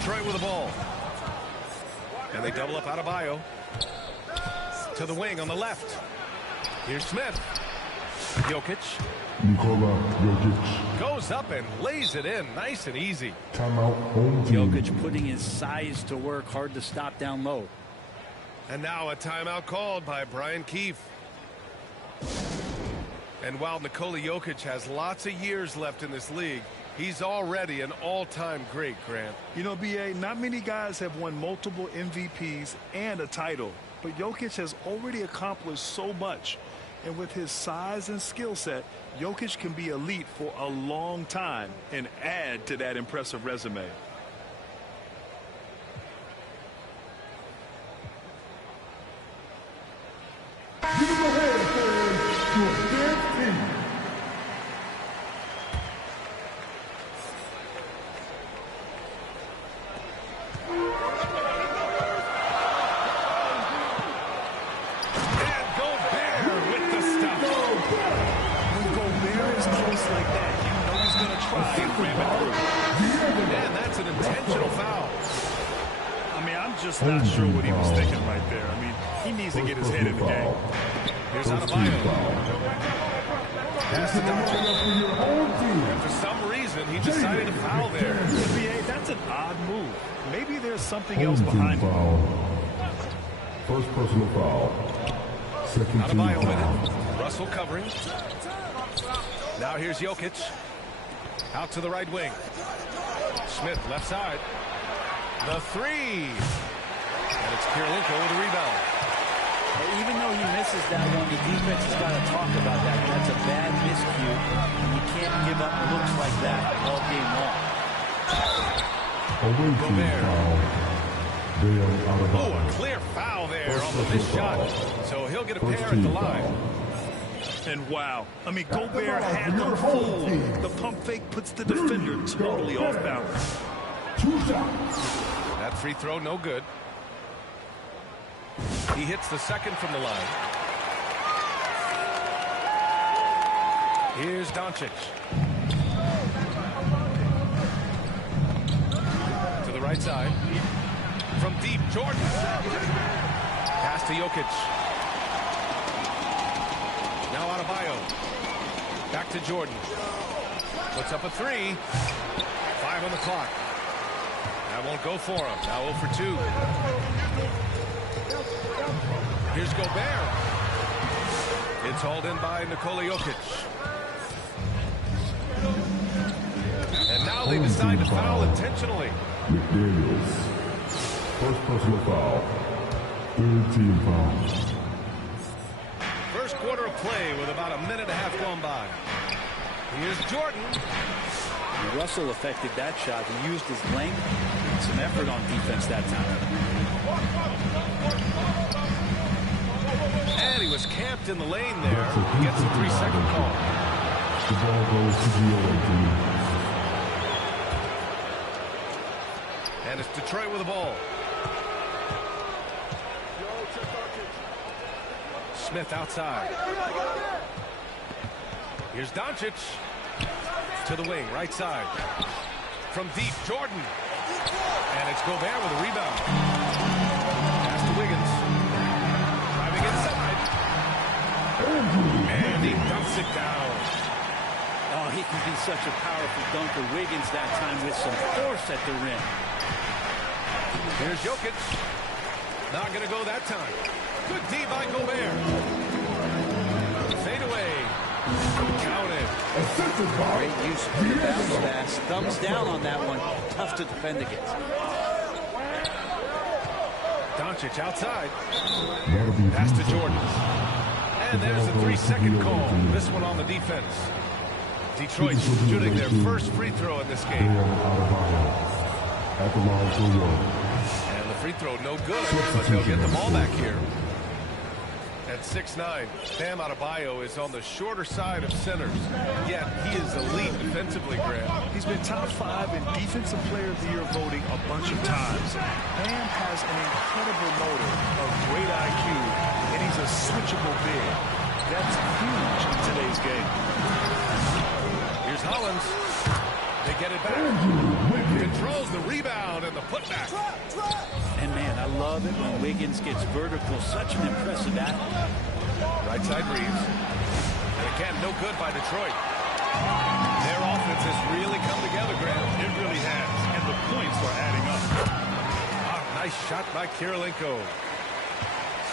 Detroit with the ball. And they double up Adebayo. To the wing on the left. Here's Smith. Jokic. Nikola Jokic. Goes up and lays it in. Nice and easy. Timeout, home team. Jokic putting his size to work. Hard to stop down low. And now a timeout called by Brian Keefe. And while Nikola Jokic has lots of years left in this league, he's already an all-time great, Grant. You know, B.A., not many guys have won multiple MVPs and a title, but Jokic has already accomplished so much. And with his size and skill set, Jokic can be elite for a long time and add to that impressive resume. Not sure what he was thinking right there. I mean, he needs to get his head in the game. Here's Adebayo. Pass to Doncic. For some reason, he decided to foul there. NBA, that's an odd move. Maybe there's something else behind it. First personal foul. Second team Adebayo with foul. it. Russell covering. Now here's Jokic. Out to the right wing. Smith left side. The three. And it's Kirilenko with a rebound. Even though he misses that one, the defense has got to talk about that. That's a bad miscue. You can't give up looks like that all game long. Oh, a clear foul there on the missed shot. So he'll get a pair at the line. And wow, I mean, Gobert had them fooled. The pump fake puts the defender totally off balance. That free throw, no good. He hits the second from the line. Here's Doncic. To the right side. From deep, Jordan. Pass Pass to Jokic. Now Adebayo. Back to Jordan. Puts up a three. 5 on the clock. That won't go for him. Now 0 for 2. Here's Gobert. It's hauled in by Nikola Jokic. And now they decide to foul intentionally. McDaniels. First personal foul. Third team foul. First quarter of play with about a minute and a half gone by. Here's Jordan. Russell affected that shot. He used his length and some effort on defense that time. And he was camped in the lane there. He gets a 3-second call. The ball goes to the other team. And it's Detroit with the ball. Smith outside. Here's Doncic. To the wing, right side. From deep, Jordan. And it's Gobert with a rebound. Pass to Wiggins. Driving inside. And he dumps it down. Oh, he can be such a powerful dunker. Wiggins that time with some force at the rim. Here's Jokic. Not going to go that time. Good D by Gobert. Fade away. Counted. Great use of the bounce pass. Thumbs down on that one. Tough to defend against. Doncic outside. Pass to Jordan. And there's a 3-second call. This one on the defense. Detroit shooting their first free throw in this game. At the line for one. And the free throw no good, but they'll get the ball back here. At 6'9", Bam Adebayo is on the shorter side of centers, yet he is elite defensively, Grant. He's been top 5 in Defensive Player of the Year voting a bunch of times. Bam has an incredible motor, a great IQ, and he's a switchable big. That's huge in today's game. Here's Hollins. They get it back. Controls the rebound and the putback. And man, I love it when Wiggins gets vertical. Such an impressive athlete. Right side Reeves. And again, no good by Detroit. Their offense has really come together, Graham. It really has, and the points are adding up. Nice shot by Kirilenko.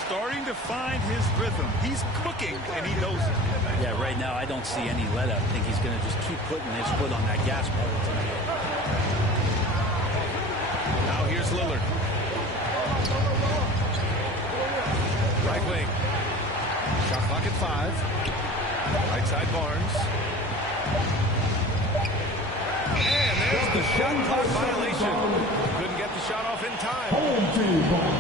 Starting to find his rhythm. He's cooking, and he knows it. Yeah, right now I don't see any let up. I think he's going to just keep putting his foot on that gas pedal tonight. Now here's Lillard. Right wing. Shot clock at 5. Right side Barnes. And there's the shot clock violation. Couldn't get the shot off in time. Home team foul.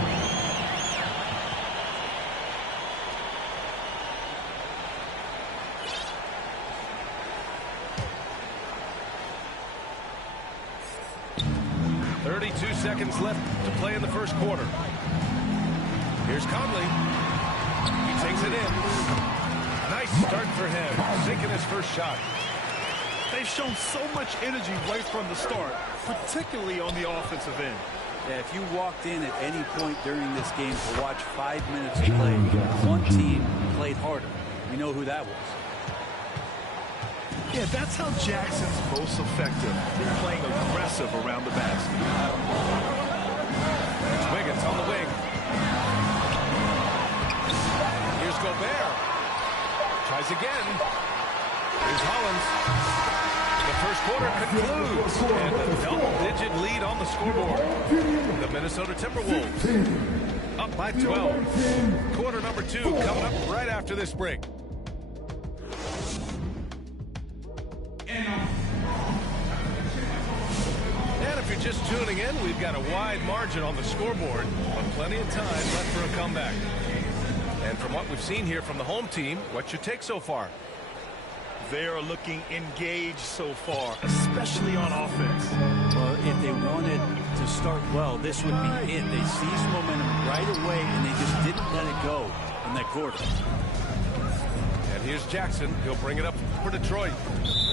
32 seconds left to play in the first quarter. Here's Conley. He takes it in. Nice start for him. Sinking his first shot. They've shown so much energy right from the start, particularly on the offensive end. Yeah, if you walked in at any point during this game to watch 5 minutes of play, one team played harder. You know who that was. Yeah, that's how Jackson's most effective. They're playing aggressive around the basket. It's Wiggins on the wing. Here's Gobert. Tries again. Here's Hollins. The first quarter concludes. And a double-digit lead on the scoreboard. The Minnesota Timberwolves up by 12. Quarter number 2 coming up right after this break. And if you're just tuning in, we've got a wide margin on the scoreboard, but plenty of time left for a comeback. And from what we've seen here from the home team, what's your take so far? They are looking engaged so far, especially on offense. Well, if they wanted to start well, this would be it. They seized momentum right away, and they just didn't let it go in that quarter. And here's Jackson. He'll bring it up for Detroit.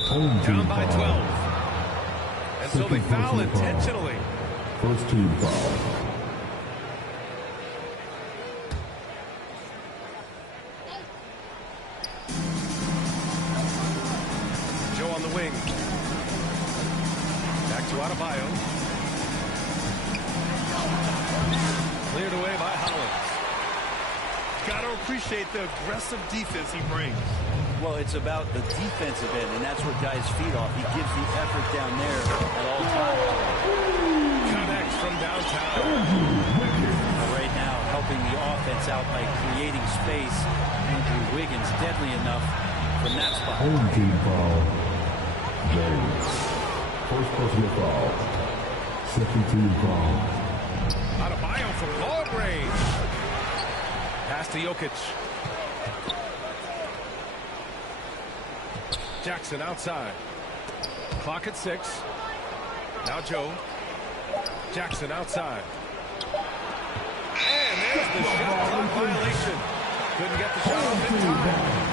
Home team Down by 12. And so they foul intentionally. First team foul. on the wing. Back to Adebayo. Cleared away by Hollins. Got to appreciate the aggressive defense he brings. Well, it's about the defensive end, and that's what guys feed off. He gives the effort down there at all times. Connects from downtown. Right now, helping the offense out by creating space. Andrew Wiggins, deadly enough from that spot. Home team foul. James. First personal foul. Second team foul. Adebayo from long range. Pass to Jokic. Jackson outside. Clock at 6. Now Joe. Jackson outside. And there's the shot clock violation. Couldn't get the shot off in time.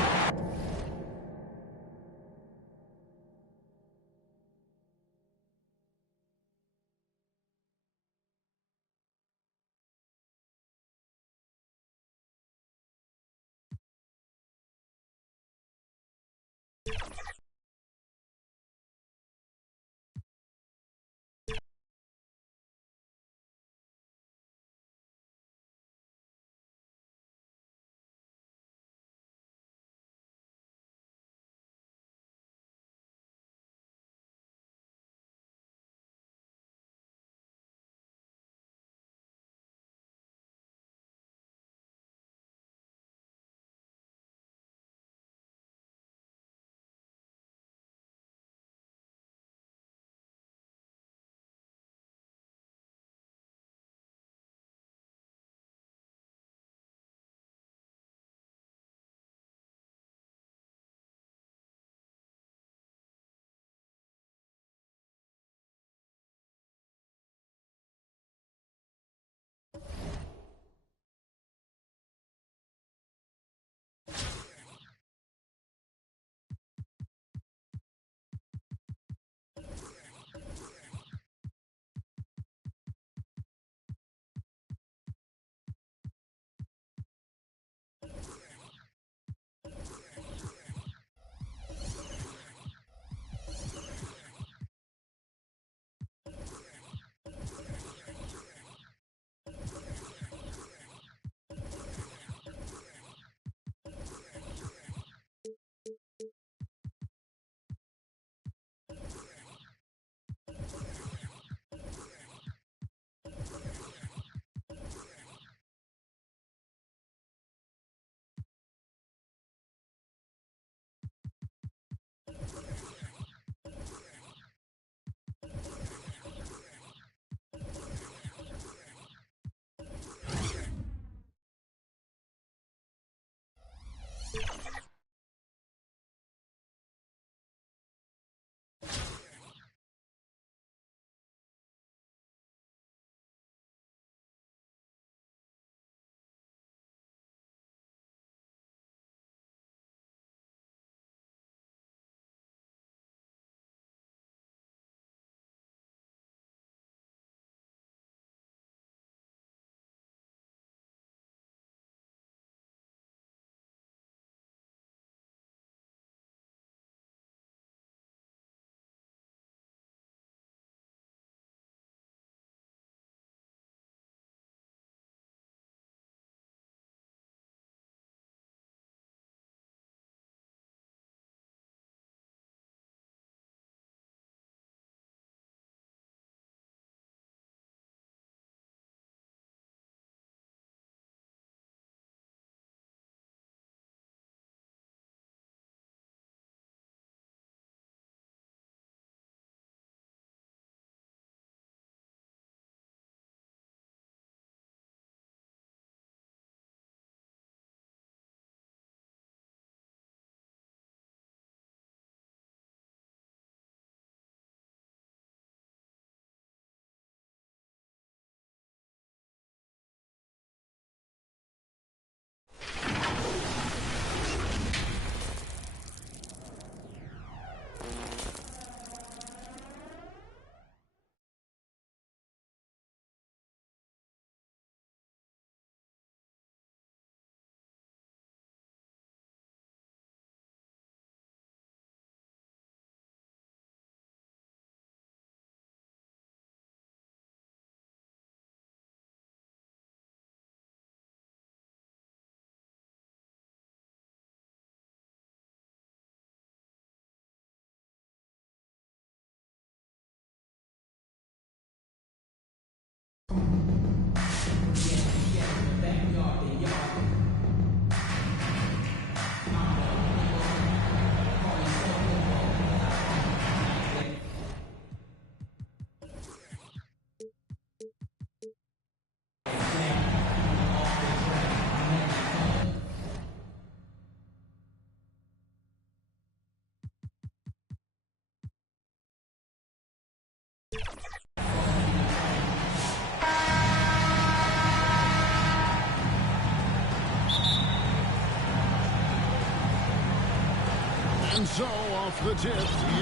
And so, off the tip,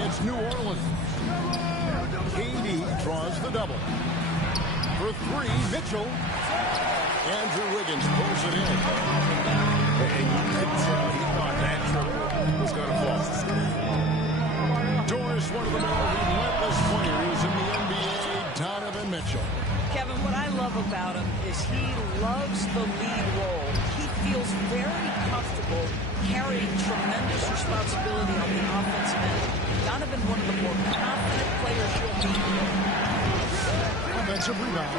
it's New Orleans. KD draws the double. For three, Mitchell. Andrew Wiggins pulls it in. And you could tell he thought that triple was going to fall. Doris, one of the more relentless players in the NBA, Donovan Mitchell. Kevin, what I love about him is he loves the lead role. He feels very comfortable carrying tremendous responsibility on the offensive end. Donovan, one of the more confident players you'll meet. Offensive rebound.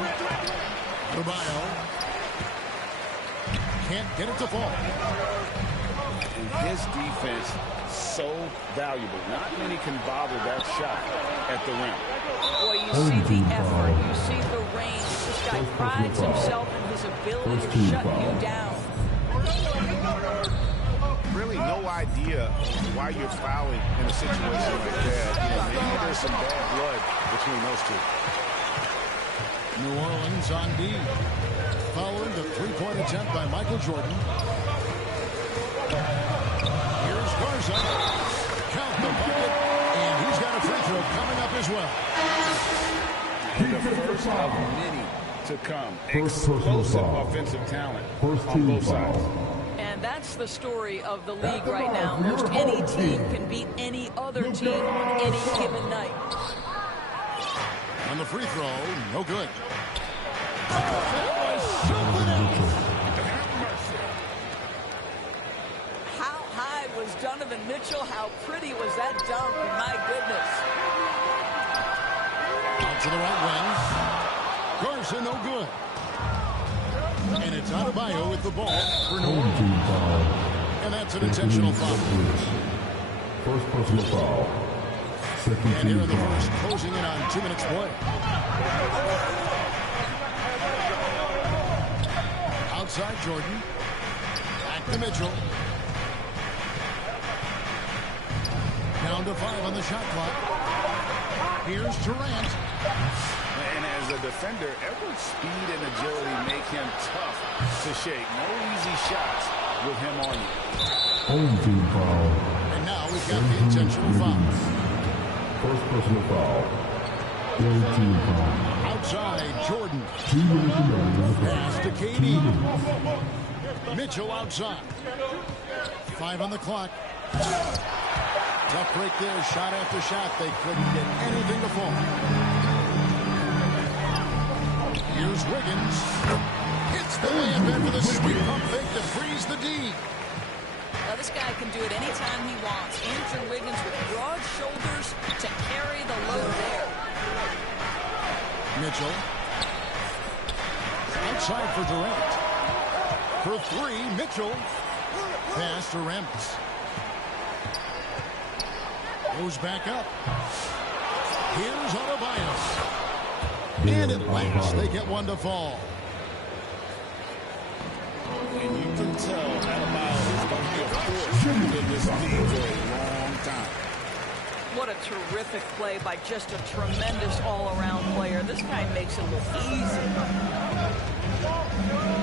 Rubio. Can't get it to fall. His defense so valuable. Not many can bother that shot at the rim. Boy, you see the effort, you see the range. This guy prides himself in his ability to shut you down. Really no idea why you're fouling in a situation like that. Maybe there's some bad blood between those two. New Orleans on D. Following the three-point attempt by Michael Jordan. Here's Garza. Count the bucket. And he's got a free throw coming up as well. The first of many to come. Explosive offensive talent on both sides. And that's the story of the league right now. Most any team can beat any other team on any given night. On the free throw, no good. How high was Donovan Mitchell? How pretty was that dunk? My goodness. Out to the right wing. Garza, no good. And it's Adebayo with the ball for New Orleans. And that's an intentional foul. First personal foul. Second And here team in the foul. first, closing in on 2 minutes play. Outside Jordan. Back to Mitchell. Down to 5 on the shot clock. Here's Durant. And as a defender, Edwards' speed and agility make him tough to shake. No easy shots with him on you. Home team foul. And now we've got the intentional foul. First personal foul. Third team foul. Outside Jordan. 2 minutes remaining. Pass to 2 KD. minutes. Mitchell outside. 5 on the clock. Tough break there. Shot after shot. They couldn't get anything to fall. Here's Wiggins. Hits the layup in with a sweep pump fake to freeze the D. Now, this guy can do it anytime he wants. Andrew Wiggins with broad shoulders to carry the load there. Mitchell. Outside for Durant. For 3, Mitchell. Pass to Ramos. Goes back up. Here's Adebayo. And at last, they get one to fall. And you can tell Adebayo is going to be a force in this league for a long time. What a terrific play by just a tremendous all-around player. This guy makes it look easy.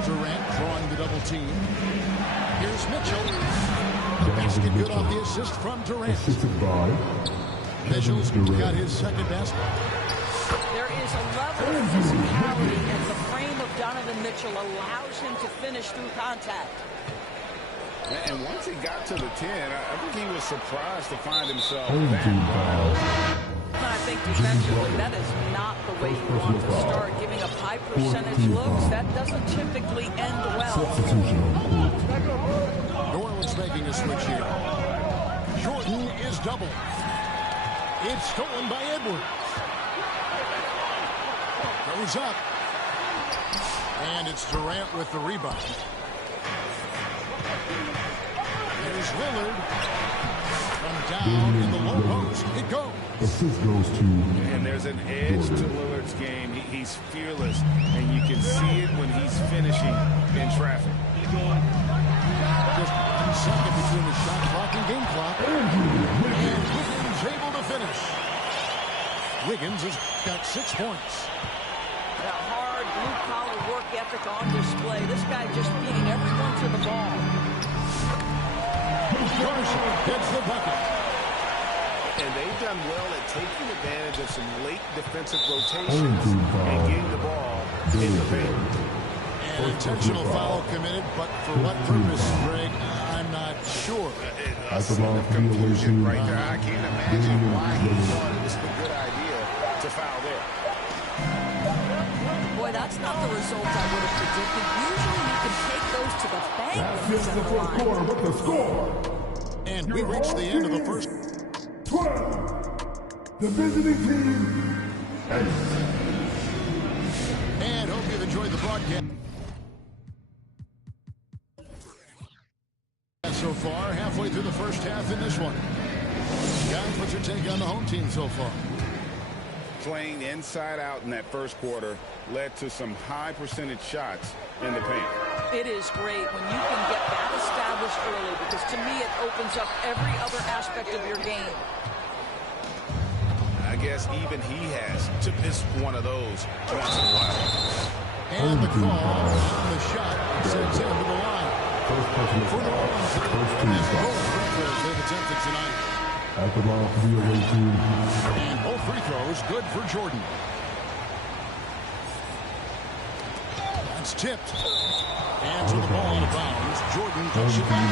Durant drawing the double team. Here's Mitchell. The basket good off the assist from Durant. Assisted by Mitchell's Kevin got Durant. his second basket. There is a level of physicality, and the frame of Donovan Mitchell allows him to finish through contact. And once he got to the 10, I think he was surprised to find himself Home back. team foul. And I think defensively, that is not the way you want to start. Giving up high percentage looks, that doesn't typically end well. Substitution on court. New Orleans making a switch here. Jordan is double. It's stolen by Edwards. Goes up. And it's Durant with the rebound. There's Lillard. From down in the low post, it goes. Assist goes to And there's an edge to Jordan. Lillard's game. He's fearless, and you can see it when he's finishing in traffic. Just 1 second between the shot clock and game clock. And Wiggins able to finish. Wiggins has got 6 points. That hard blue-collar work ethic on display. This guy just beating everyone to the ball. Garza gets the bucket. And they've done well at taking advantage of some late defensive Home rotations team foul. and getting the ball in the paint. An intentional foul committed, but for what purpose, Greg, I'm not sure. At the ball to be away team. Right there, I can't imagine why he thought it was a good idea to foul there. Boy, that's not the result I would have predicted. Usually you can take those to the bank That's when he's just on the the fourth line. quarter with the score. And we reach the end of the first. 12. The visiting team. 8. And hope you've enjoyed the broadcast so far. Halfway through the first half in this one. Guys, what's your take on the home team so far? Playing inside out in that first quarter led to some high percentage shots in the paint. It is great when you can get that established early because to me it opens up every other aspect of your game. I guess even he has to miss one of those once in a while. And the call on the shot sends him to the line. First personal For New foul. Orleans, First team both foul. free throws they've attempted tonight. At the ball to be away team. And both free throws good for Jordan. That's tipped. And to the ball out of bounds. Jordan puts it back.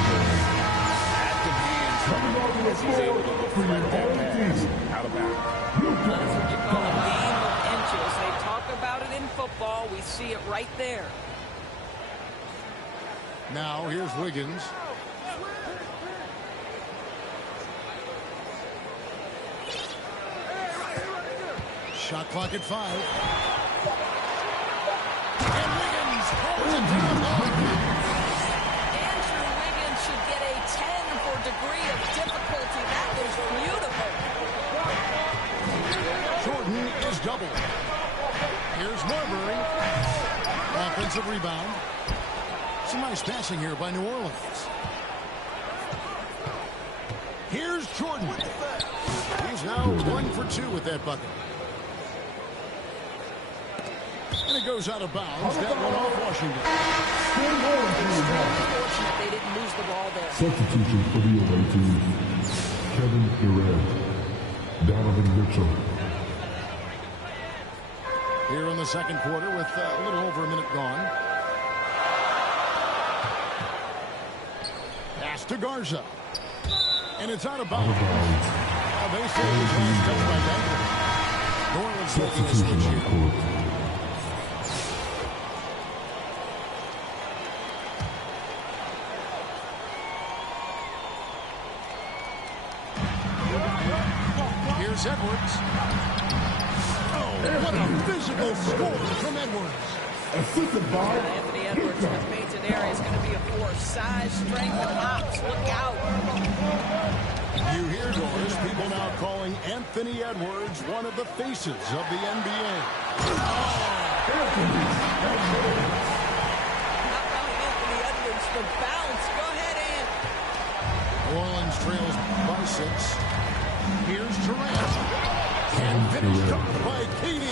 Active hands as he's able to deflect that pass out of bounds. That's what you call a game of inches. They talk about it in football. We see it right there. Now here's Wiggins. Shot clock at 5. And Wiggins holds it down low. Andrew Wiggins should get a 10 for degree of difficulty. That was beautiful. Jordan is doubled. Here's Marbury. Offensive rebound. Some nice passing here by New Orleans. Here's Jordan. He's now 1 for 2 with that bucket. And it goes out of bounds. That one off Washington. Unfortunate they didn't lose the ball there. Substitution for the away team. Kevin Durant. Donovan Mitchell. Here in the second quarter with a little over a minute gone. Pass to Garza. And it's out of bounds. Well, they say it was last touched by Bagley. New Orleans making a Substitution switch on here. court. Here's Edwards. Oh, what a physical score from Edwards. Assisted by Anthony Edwards in the painted area is going to be a force. Size, strength, and hops. Look out. You hear, Doris, people now calling Anthony Edwards one of the faces of the NBA. How about Anthony Edwards for bounce? Go ahead, Ant. New Orleans trails by 6. Here's Durant. And finished up by KD.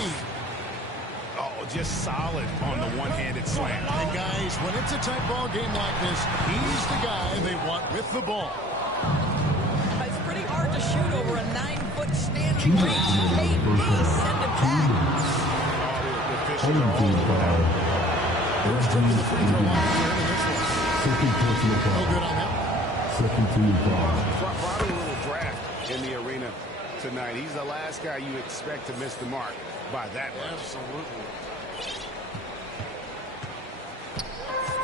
Oh, just solid on the one-handed slam. And guys, when it's a tight ball game like this, he's the guy they want with the ball. It's pretty hard to shoot over a 9-foot standing reach. KD, send it back. home team foul. First trip to the free throw line for him in this one. Second personal No foul. good on that. Second team foul. Probably a little draft in the arena tonight. He's the last guy you expect to miss the mark by that much. Absolutely.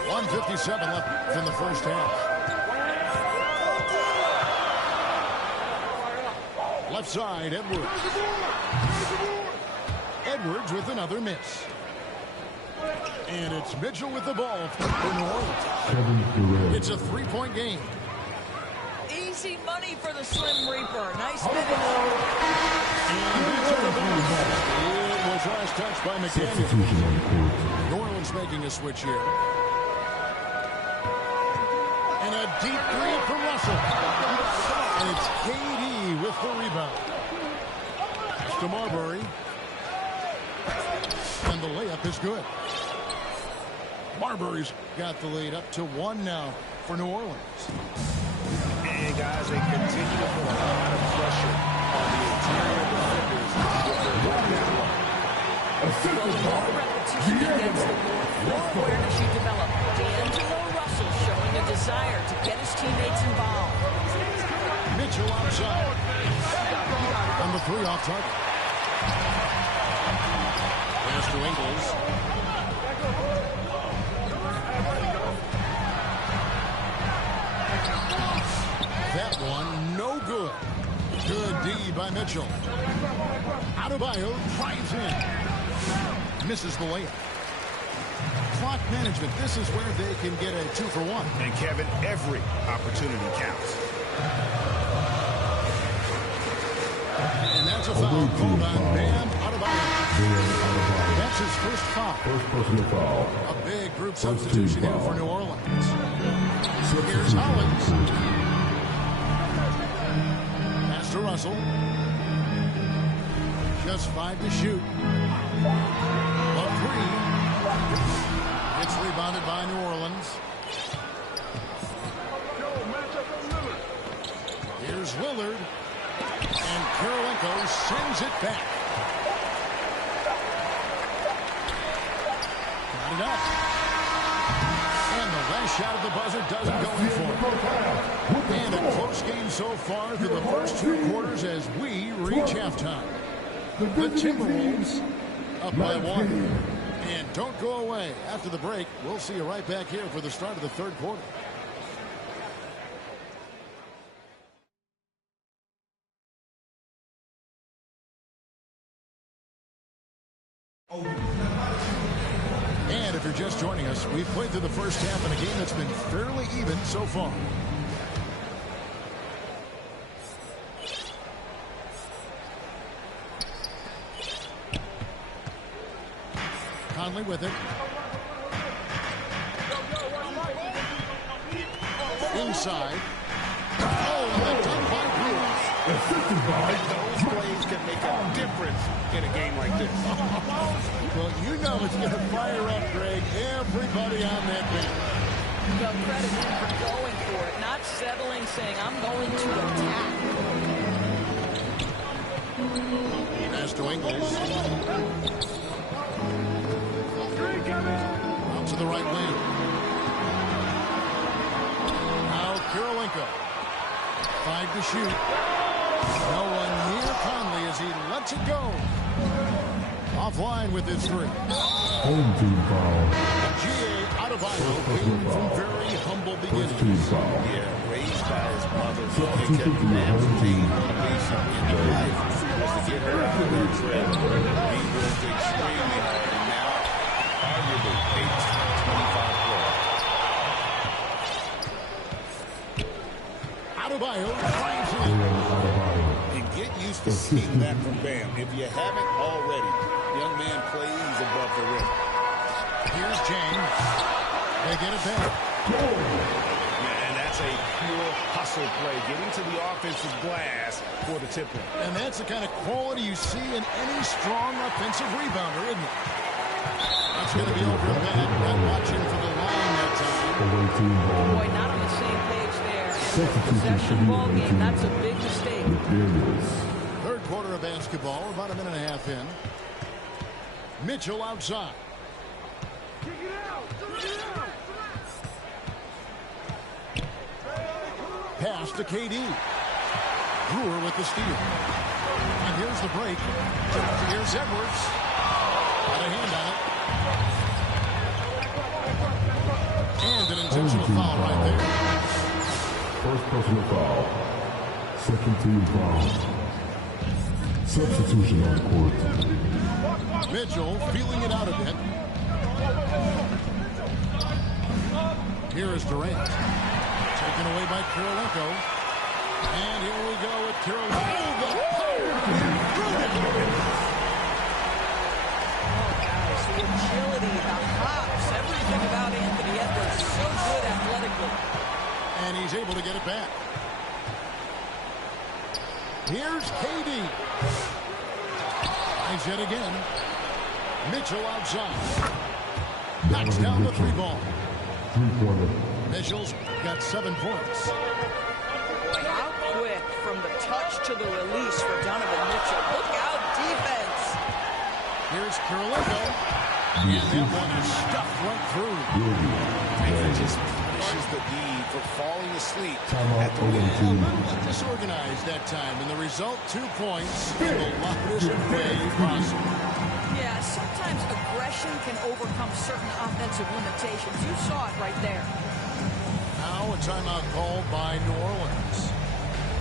1:57 left in the first half. Left side, Edwards. Edwards with another miss. And it's Mitchell with the ball for New Orleans. Kevin Durant. It's a three-point game. Easy money for the Slim Reaper. Nice finish. And into the basket. It was last touched by McDaniel. Substitution on the court. New Orleans making a switch here. And a deep three from Russell. And it's KD with the rebound. To Marbury. And the layup is good. Marbury's got the lead up to 1 now for New Orleans. And guys, they continue to put a lot of pressure on the interior defenders with their down low. More repetition against the more awareness you develop. D'Angelo Russell showing a desire to get his teammates involved. Mitchell outside. Number 3 off target. Pass to Ingles. That one, no good. Good D by Mitchell. Adebayo drives in. Misses the layup. Clock management. This is where they can get a 2-for-1. And Kevin, every opportunity counts. And that's a foul called on Bam Adebayo. That's his first foul. First personal foul. A big group substitution here for New Orleans. Here's Hollins. Pass to Russell. Just 5 to shoot. Love 3. It's rebounded by New Orleans. Here's Lillard. And Kirilenko sends it back. Got it up. And the last shot of the buzzer doesn't go in for him. And a close game so far through the first 2 quarters as we reach halftime. The Timberwolves up by 1. And don't go away. After the break, we'll see you right back here for the start of the third quarter. And if you're just joining us, we've played through the first half in a game that's been fairly even so far. Conley with it. Inside. Oh, and done by Bruce. Those plays can make a difference in a game like this. Well, you know it's going to fire up, Greg. Everybody on that bench. Well, credit him for going for it, not settling, saying, I'm going to attack. Pass to Ingles. Out to the right wing. Now Kirilenko. 5 to shoot. No one near Conley as he lets it go. Offline with his 3. Home team foul. G.A. Adebayo came from very humble First beginnings. team foul. Yeah, raised by his mother. Substitution for the home team. Motivation in life was to get her out of that trip. He worked extremely hard, and now, arguably, a top 25 player. Adebayo drives in. And get used to seeing that from Bam. If you haven't already, young man plays above the rim. Here's James. They get it back. Yeah, and that's a pure hustle play, getting to the offensive glass for the tip in. And that's the kind of quality you see in any strong offensive rebounder, isn't it? That's going to be over a bad. Not watching for the line that time. Away team ball. Boy, not on the same page there. Substitution Possession for the ball away game, team. that's a big mistake. McDaniels. Third quarter of basketball, about a minute and a half in. Mitchell outside. Pass to KD. Brewer with the steal. And here's the break. Here's Edwards. Got a hand on it. And an intentional foul right there. First personal foul. Second team foul. Substitution on the court. Mitchell feeling it out a bit. Here is Durant. Taken away by Kirilenko. And here we go with Kirilenko. Oh, the power! Guys, the agility, the hops, everything about Anthony Edwards, so good athletically. And he's able to get it back. Here's KD. Tries yet again. Mitchell outside. Knocks down the 3-ball. Three-pointer. Mitchell's got 7 points. Boy, how quick from the touch to the release for Donovan Mitchell. Look out, defense. Here's Kirilenko. And that one is stuffed right through. And just punishes the D for falling asleep Timeout at the over wheel. A little disorganized that time, and the result 2 points in the loudest way possible. Yeah, sometimes aggression can overcome certain offensive limitations. You saw it right there. Now a timeout called by New Orleans.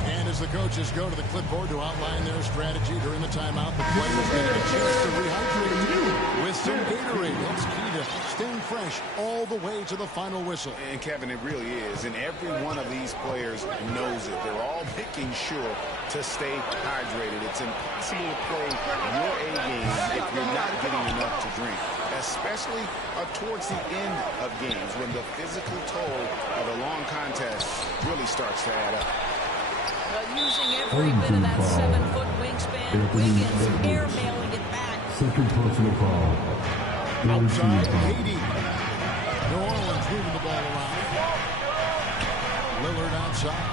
And as the coaches go to the clipboard to outline their strategy during the timeout, the players getting a chance to rehydrate with some Gatorade. That's key to staying fresh all the way to the final whistle. And Kevin, it really is. And every one of these players knows it. They're all making sure to stay hydrated. It's impossible to play your A game if you're not getting enough to drink, especially towards the end of games when the physical toll of a long contest really starts to add up. Using every bit of that 7-foot wingspan, Wiggins airmailing it back. Second personal foul. Outside, KD. New Orleans moving the ball around. Lillard outside.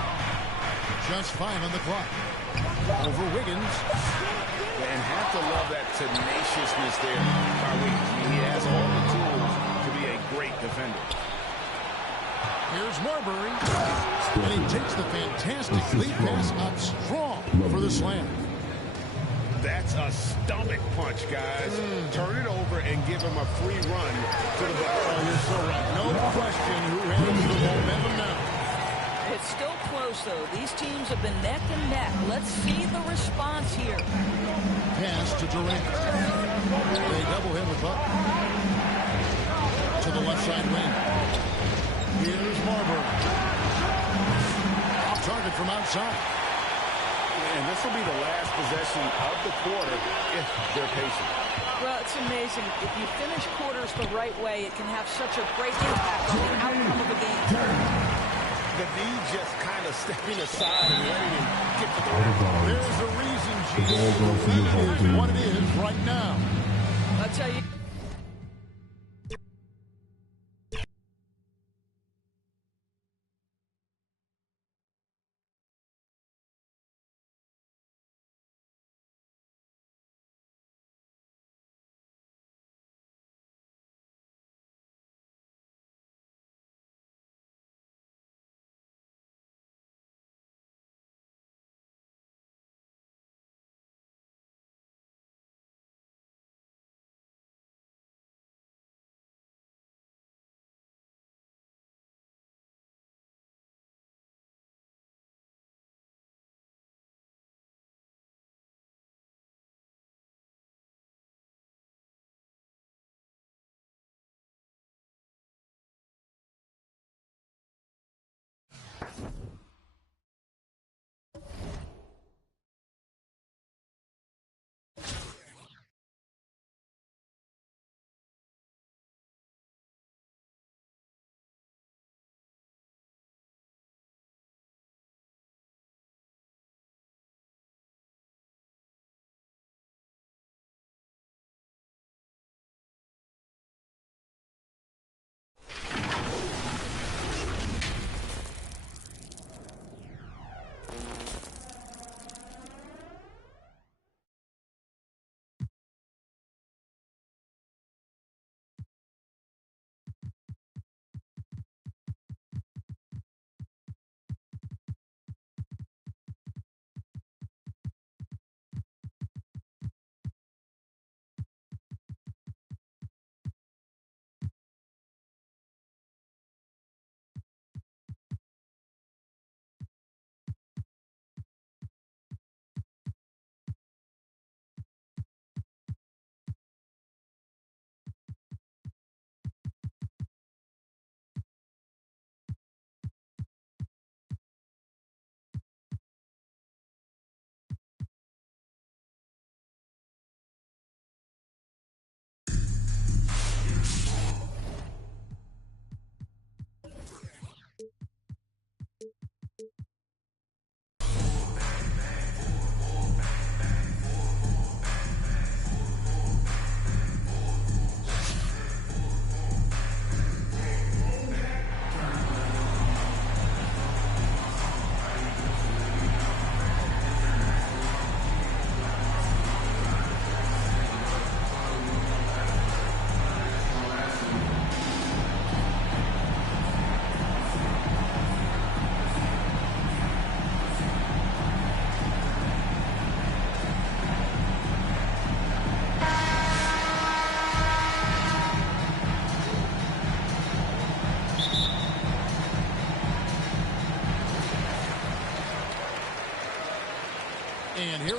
Just 5 on the clock. Over Wiggins. And have to love that tenaciousness there by Wiggins. I mean, he has all the tools to be a great defender. Here's Marbury. And he takes the fantastic lead pass up strong for the slam. That's a stomach punch, guys. Turn it over and give him a free run to the ball. Oh, you're so right. No question who has the momentum now. It's still close, though. These teams have been neck and neck. Let's see the response here. Pass to Durant. They double him with Buck. To the left side wing. Here's Marbury. Off target from outside. And this will be the last possession of the quarter if they're patient. Well, it's amazing. If you finish quarters the right way, it can have such a great impact on the outcome of the game. The D just kind of stepping aside and letting him get the ball. There's a reason, G. The lead is what it is right now. I'll tell you.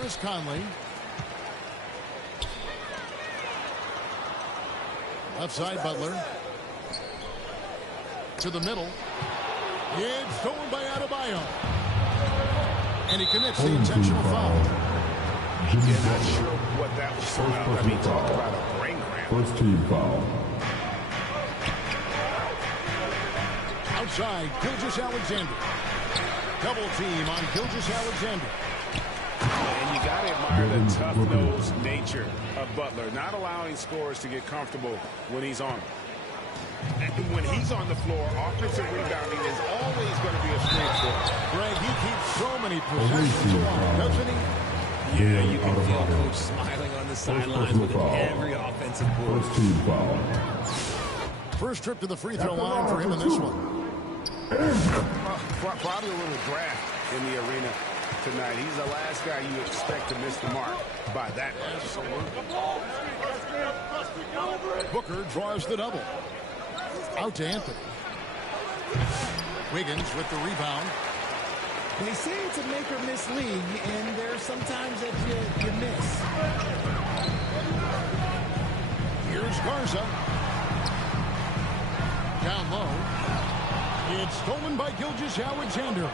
Chris Conley. Left side, Butler. To the middle. It's stolen by Adebayo. And he commits the intentional foul. Yeah, not sure what that was about. I mean, talk about a brain cramp. First team foul. Outside, Gilgeous-Alexander. Double team on Gilgeous-Alexander. And you got to admire the tough-nosed nature of Butler, not allowing scorers to get comfortable when he's on. And when he's on the floor, offensive rebounding is always going to be a strength for him. Greg, he keeps so many possessions alive, doesn't he? Yeah, you can feel Coach smiling on the sidelines with every offensive board. First team foul. First trip to the free throw line for him in this one. Probably a little draft in the arena tonight. He's the last guy you expect to miss the mark by that much. Booker draws the double. Out to Anthony. Wiggins with the rebound. They say it's a make or miss league, and there's sometimes that you miss. Here's Garza. Down low. It's stolen by Gilgeous-Alexander.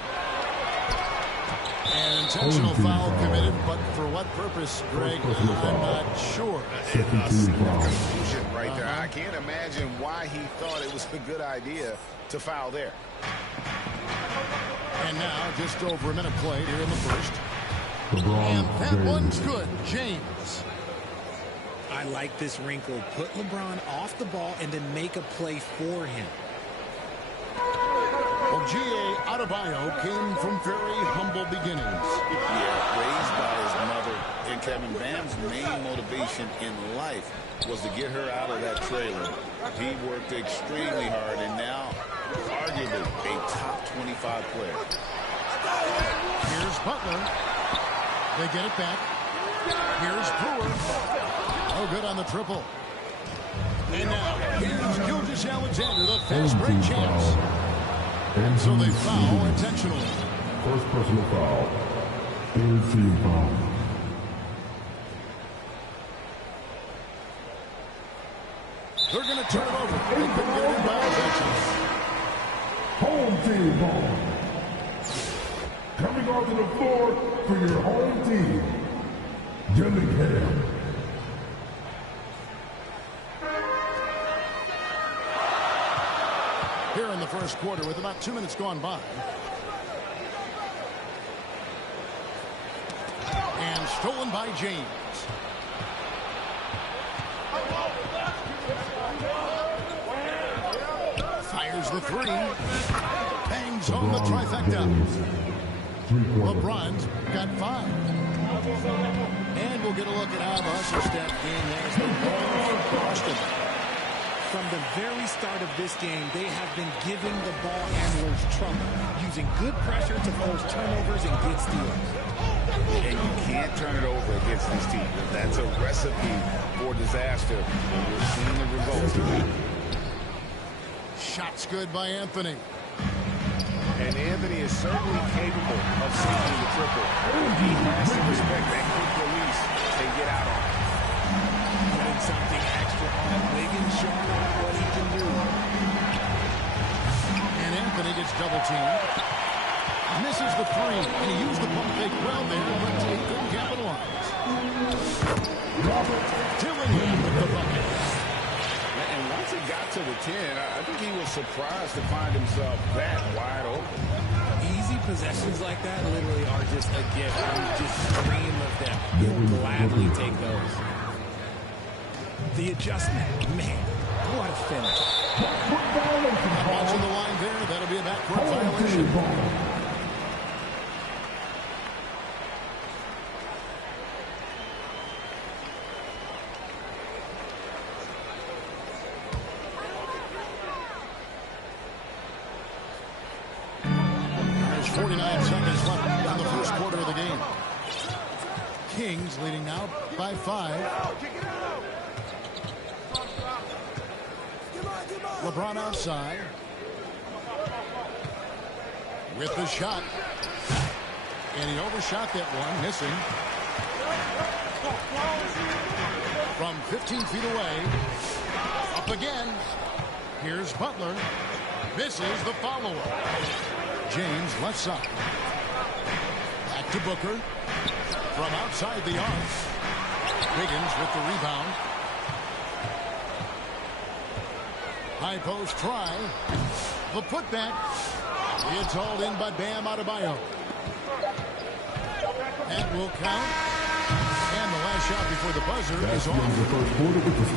An intentional foul committed, but for what purpose, Greg, I'm not sure. Confusion right there. I can't imagine why he thought it was a good idea to foul there. And now, just over a minute played here in the first. LeBron And that James. one's good. James. I like this wrinkle. Put LeBron off the ball and then make a play for him. Well, G.A. Adebayo came from very humble beginnings. Yeah, raised by his mother. And Kevin Bam's main motivation in life was to get her out of that trailer. He worked extremely hard and now arguably a top 25 player. Here's Butler. They get it back. Here's Brewer. Oh, good on the triple. And now, here's Gilgeous-Alexander, the fast break champs. And so they foul intentionally. First personal foul. Third team foul. They're going to turn it over. They couldn't get it in bounds, actually. Home team ball. Coming onto the floor for your home team, Gillingham. Here in the first quarter with about 2 minutes gone by. And stolen by James. Fires the three. Bangs home the trifecta. LeBron's got 5. And we'll get a look at how the Hustle Step game has been going for Boston. From the very start of this game, they have been giving the ball handlers trouble, using good pressure to force turnovers and get steals. And you can't turn it over against this team. That's a recipe for disaster. And we're seeing the results of it. Shots good by Anthony. And Anthony is certainly capable of sinking the triple. He has to respect that quick release and get out on it. Putting something extra on Wiggins, showing off what he can do. And Anthony gets double teamed. Misses the three. And he used the pump fake well there, but he couldn't capitalize. Dillingham with the bucket. And once it got to the 10, I think he was surprised to find himself that wide open. Easy possessions like that literally are just a gift. You just dream of them. You'll gladly take those. The adjustment, man, what a finish. Not watching the line there. That'll be a backcourt violation. There's 49 seconds left in the first quarter of the game. Kings leading now by 5. LeBron outside. With the shot. And he overshot that one, missing. From 15 feet away. Up again. Here's Butler. Misses the follow-up. James left side. Back to Booker. From outside the arc. Wiggins with the rebound. High post try. The putback. It's hauled in by Bam Adebayo. That will count. And the last shot before the buzzer is off.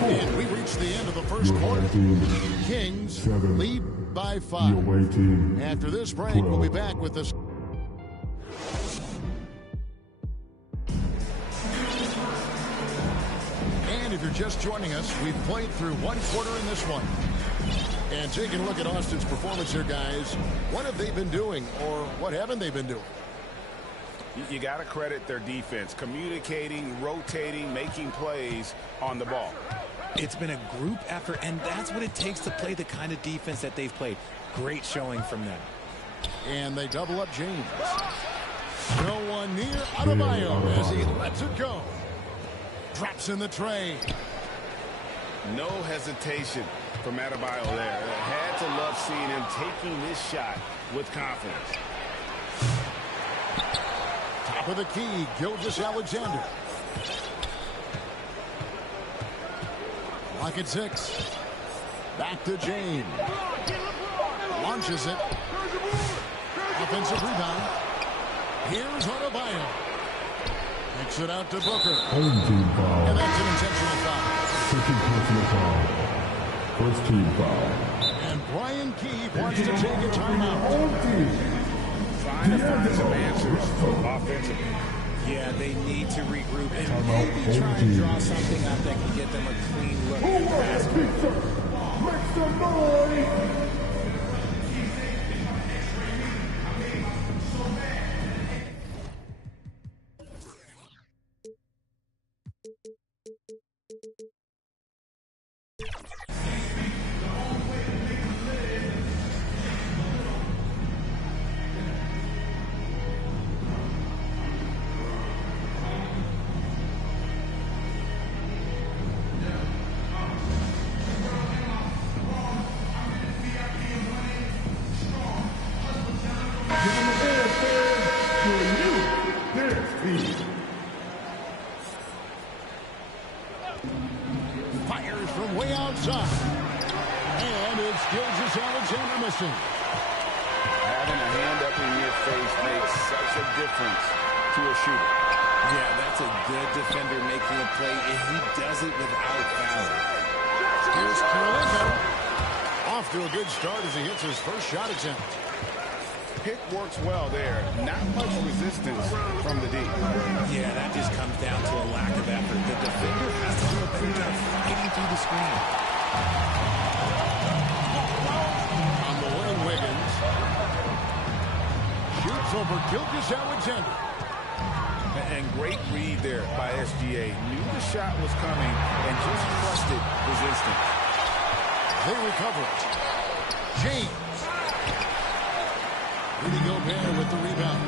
And we reach the end of the first quarter. Kings lead by 5. After this break, we'll be back with this. And if you're just joining us, we've played through one quarter in this one. And taking a look at Austin's performance here, guys. What have they been doing, or what haven't they been doing? You got to credit their defense, communicating, rotating, making plays on the ball. It's been a group effort, and that's what it takes to play the kind of defense that they've played. Great showing from them. And they double up James. No one near Adebayo as he lets it go. Drops in the tray. No hesitation from Adebayo there. Had to love seeing him taking this shot with confidence. Top of the key, Gilgeous-Alexander. Lock at 6. Back to James. Launches it. Offensive rebound. Here's Adebayo. Kicks it out to Booker. And that's an intentional foul. Second personal foul. First team foul. And Brian Keefe wants to take a timeout. Trying to find some answers offensively. Yeah, they need to regroup and maybe try and draw something up that can get them a clean look at the basket. Make some noise! Fires from way outside. And it's Gilgeous-Alexander missing. Having a hand up in your face makes such a difference to a shooter. Yeah, that's a good defender making a play, and he does it without fouling. Here's Kirilenko. Off to a good start as he hits his first shot attempt. Pick works well there. Not much resistance from the D. Yeah, that just comes down to a lack of effort. The defender has to do a better job fighting through the screen. On the wing, Wiggins. Shoots over Gilgeous-Alexander. And great read there by SGA. Knew the shot was coming and just trusted his instinct. They recover it. James. Rudy Gobert with the rebound.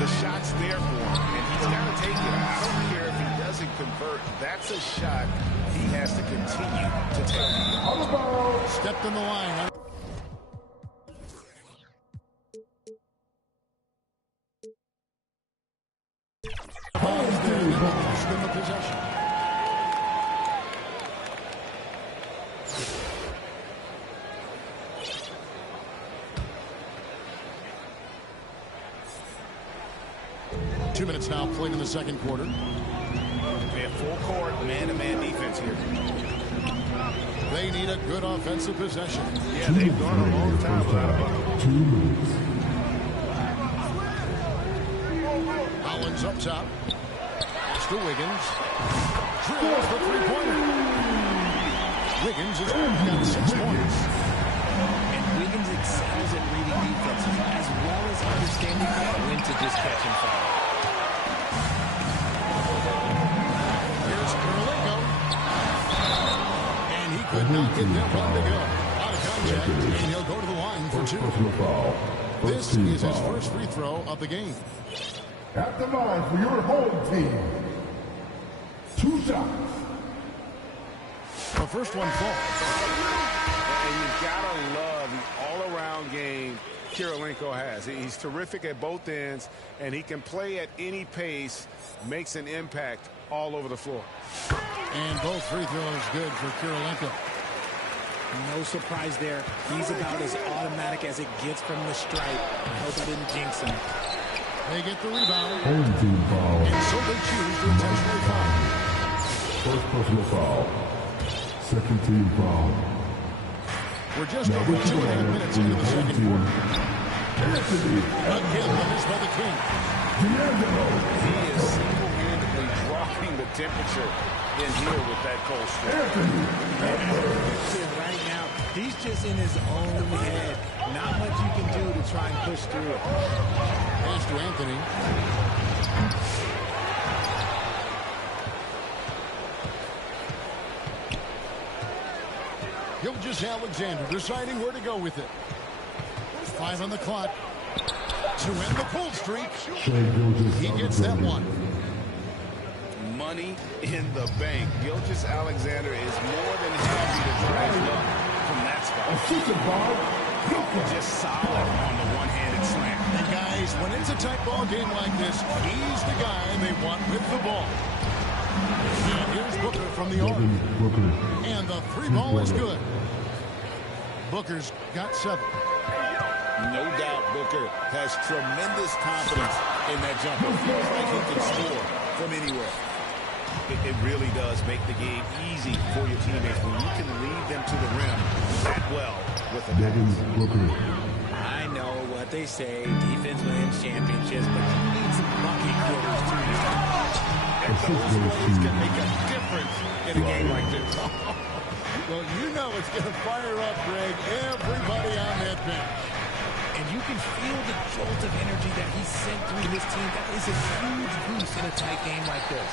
The shot's there for him, and he's got to take it. I don't care if he doesn't convert. That's a shot he has to continue to take. Stepped in the line. Lost in the possession. Two minutes now played in the second quarter. They have full court, man-to-man defense here. They need a good offensive possession. Yeah, they've gone a long time without a bucket. 2 minutes. Collins up top. It's to Wiggins. Drills the three-pointer. Wiggins has got 6 points. And Wiggins excels at reading defenses as well as understanding when to just catch and foul. Here's Kirilenko. And he could not get that one to go. Out of contact, and he'll go to the line for 2. This is his first free throw of the game. At the line for your home team. 2 shots. The first one falls. And you gotta love the all-around game Kirilenko has. He's terrific at both ends, and he can play at any pace, makes an impact all over the floor. And both free throws good for Kirilenko. No surprise there. He's about as automatic as it gets from the stripe. I hope I didn't jinx him. They get the rebound. Home team foul. And so they choose to intentionally foul. First personal foul. Second team foul. We're just over 2.5 minutes into the second quarter. Anthony. Again, the miss by the King. D'Angelo. He is single-handedly dropping the temperature in here with that cold streak. Right now, he's just in his own head. Not much you can do to try and push through it. Pass to Anthony. Gilgeous-Alexander deciding where to go with it. 5 on the clock to end the cold streak. He gets that one. Money in the bank. Gilgeous-Alexander is more than happy to drive it up from that spot. Just solid on the one-handed slam. And guys, when it's a tight ball game like this, he's the guy they want with the ball. And here's Booker from the arc. And the 3 ball is good. Booker's got 7. No doubt Booker has tremendous confidence in that jumper. Feels like he can score from anywhere. It really does make the game easy for your teammates when you can lead them to the rim that well with a pass. I know what they say, defense wins championships, but you need some bucket getters too. And those plays can make a difference in a game like this. Well, you know it's going to fire up, Greg, everybody on that bench. And you can feel the jolt of energy that he sent through his team. That is a huge boost in a tight game like this.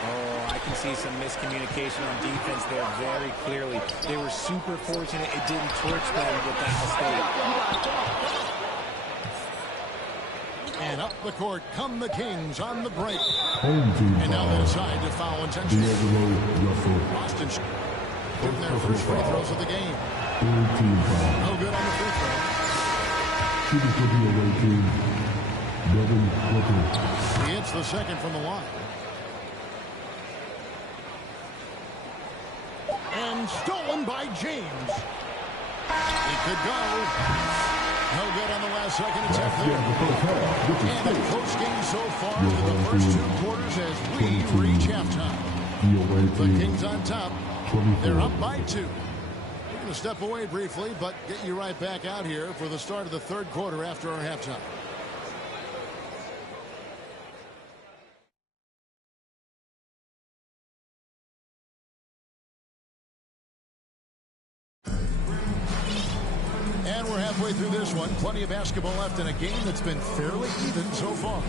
Oh, I can see some miscommunication on defense there very clearly. They were super fortunate it didn't torch them with that mistake. And up the court come the Kings on the break. Home team And now they decide to foul intentionally. Boston getting their first free throws of the game. No good on the free throw. Shooting for the away team. Devin Booker. He hits the second from the line. And stolen by James. He could go. No good on the last second attempt there. And a close game so far through the first 2 quarters as we reach halftime. The Kings on top. They're up by 2. We're going to step away briefly, but get you right back out here for the start of the 3rd quarter after our halftime. And we're halfway through this one. Plenty of basketball left in a game that's been fairly even so far.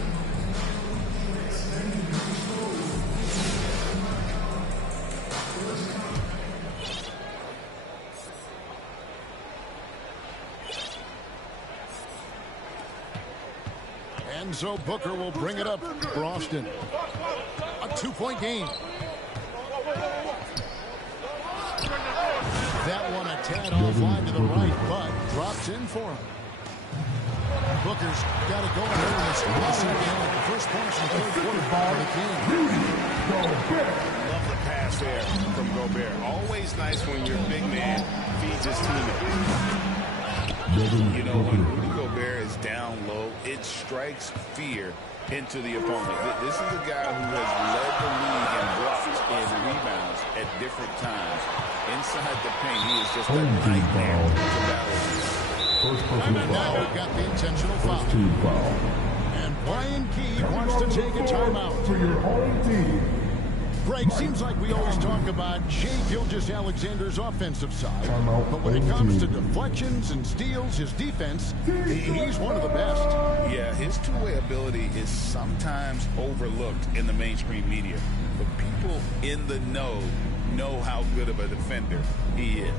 And so Booker will bring it up for Austin. A 2-point game. That one a tad offline to the right, but drops in for him. Booker's got it going here in the start of the second. The first points in the 3rd quarter for the Kings. Love the pass there from Gobert. Always nice when your big man feeds his teammate. You know, when Rudy Gobert is down low, it strikes fear into the opponent. This is a guy who has led the league in blocks and rebounds at different times. Inside the paint, he is just a nightmare to battle. And now we've got the intentional foul. And Brian Key wants to take a timeout. For your home team. Greg, seems like we always talk about Shai Gilgeous-Alexander's offensive side. But when it comes to deflections and steals, his defense, he's one of the best. Yeah, his two-way ability is sometimes overlooked in the mainstream media. But people in the know how good of a defender he is.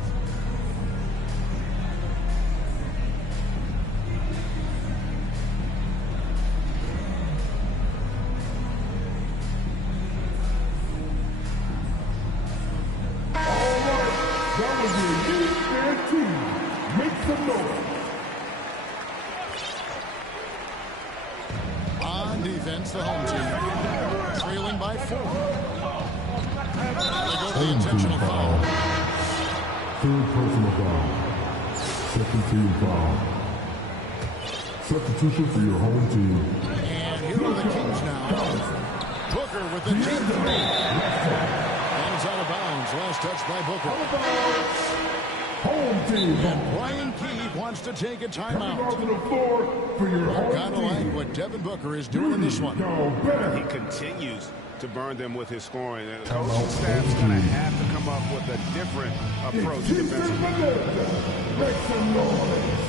That was the Elite Fair team. Make some noise. On defense, the home team. Trailing by 4. They go to the intentional foul. Third personal foul. Second team foul. Substitution for your home team. And here are the Kings now. Booker with the deep 3. And it's out of bounds. Last touch by Booker. Home team. And Brian Keith wants to take a timeout. On the floor for your home Gotta team. like what Devin Booker is doing in this one. He continues to burn them with his scoring. And the coaching staff's going to have to come up with a different approach defensively. Make some noise.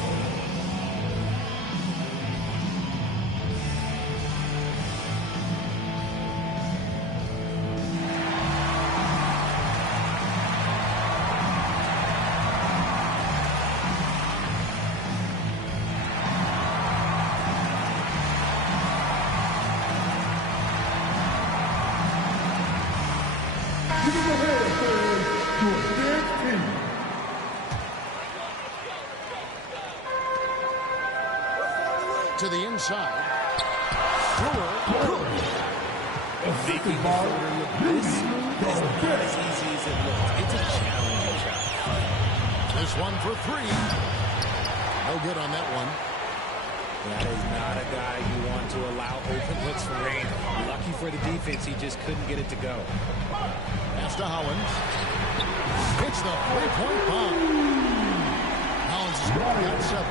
To the inside. Brewer. Making the floater look this smooth is not as easy as it looks. It's a challenging shot. This one for 3. No good on that one. That is not a guy you want to allow open looks for rain. Lucky for the defense, he just couldn't get it to go. Pass to Hollins. Hits the 3-point bomb. Hollins has got 7.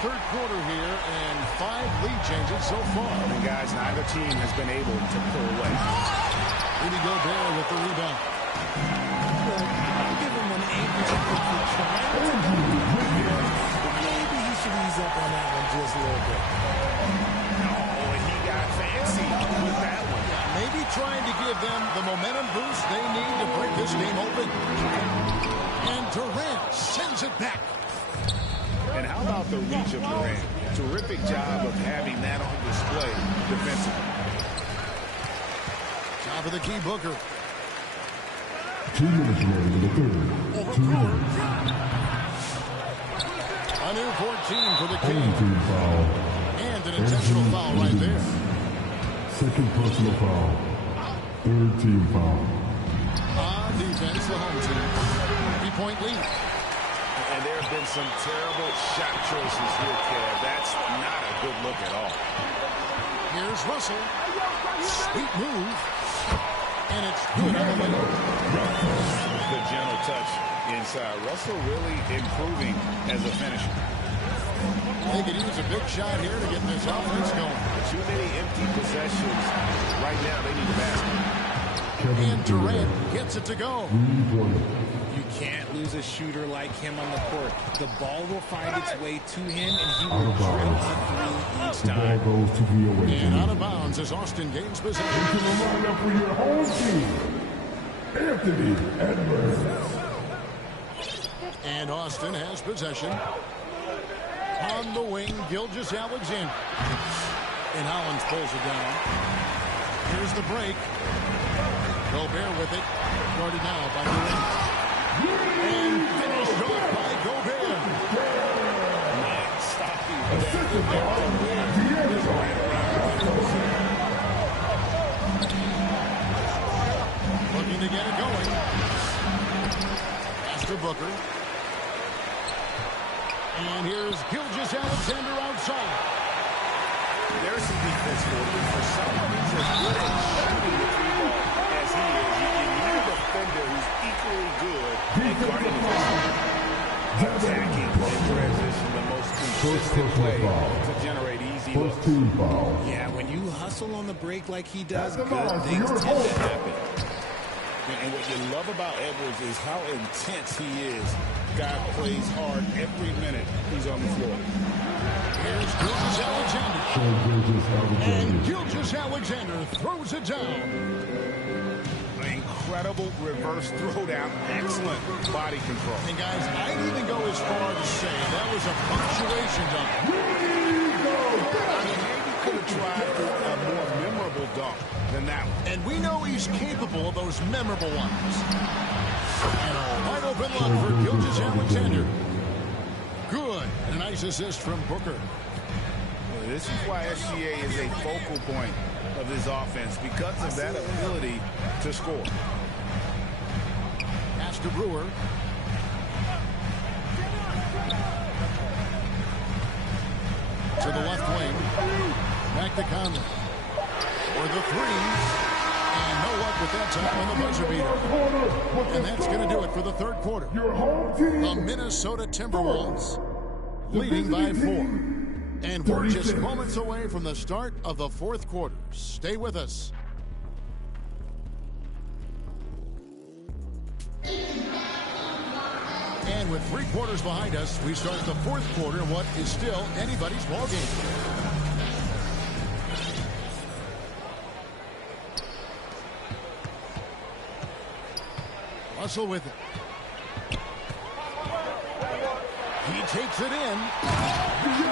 Third quarter here and 5 lead changes so far. And guys, neither team has been able to pull away. Rudy Gobert with the rebound. I'll give him an A for trying to do it. But maybe he should ease up on that one just a little bit. Oh, and he got fancy with that one. Maybe trying to give them the momentum boost they need to break this game open. And Durant sends it back. And how about the reach of Durant? Terrific job of having that on display defensively. Top of the key, Booker. 2 minutes remaining in the third. 2 minutes. A new 14 for the Home Kings. team foul. And an intentional foul right there. Second personal foul. Third team foul. On defense, the home team. 3-point lead. And there have been some terrible shot choices here, Kev. That's not a good look at all. Here's Russell. Sweet move. And it's good on the way. Good gentle touch inside. Russell really improving as a finisher. They could use a big shot here to get this offense going. Too many empty possessions. Right now, they need a basket. And Durant gets it to go. You can't lose a shooter like him on the court. The ball will find its way to him, and he will drill it through each The ball time. goes to the away And team. out of bounds as Austin gains possession. Into the lineup for your home team, Anthony Edwards. And Austin has possession. On the wing, Gilgeous-Alexander. And Hollins pulls it down. Here's the break. Gobert with it. Guarded now by Durant. And finished off by Gobert. Not stopping Looking to get it going. Pass to Booker. And here's Gilgeous-Alexander outside. There's some defense for you. For someone who's as good at shooting the three ball as he is, you need a defender who's equally good at guarding the attacking in transition, the most consistent play to generate easy looks. First team foul. Yeah, when you hustle on the break like he does, That's the good ball. things You're tend to home. happen. And what you love about Edwards is how intense he is. Guy plays hard every minute he's on the floor. Here's Gilgeous-Alexander. Shea Gilgeous-Alexander. And Gilgeous-Alexander throws it down. Incredible reverse throwdown. Excellent body control. And guys, I'd even go as far to say that was a punctuation dunk. I mean, maybe could have tried for a more memorable dunk than that one. And we know he's He's capable of those memorable ones. And a wide open look for Gilgeous-Alexander. Good. And a nice assist from Booker. Well, this is why SGA is a focal point of this offense, because of that ability to score. Pass to Brewer. To the left wing. Back to Conley. For the three. And no luck with that time on the buzzer beater. And that's going to do it for the third quarter. The Minnesota Timberwolves leading by 4. And we're just moments away from the start of the fourth quarter. Stay with us. And with 3 quarters behind us, we start the fourth quarter in what is still anybody's ball game. Russell with it. He takes it in.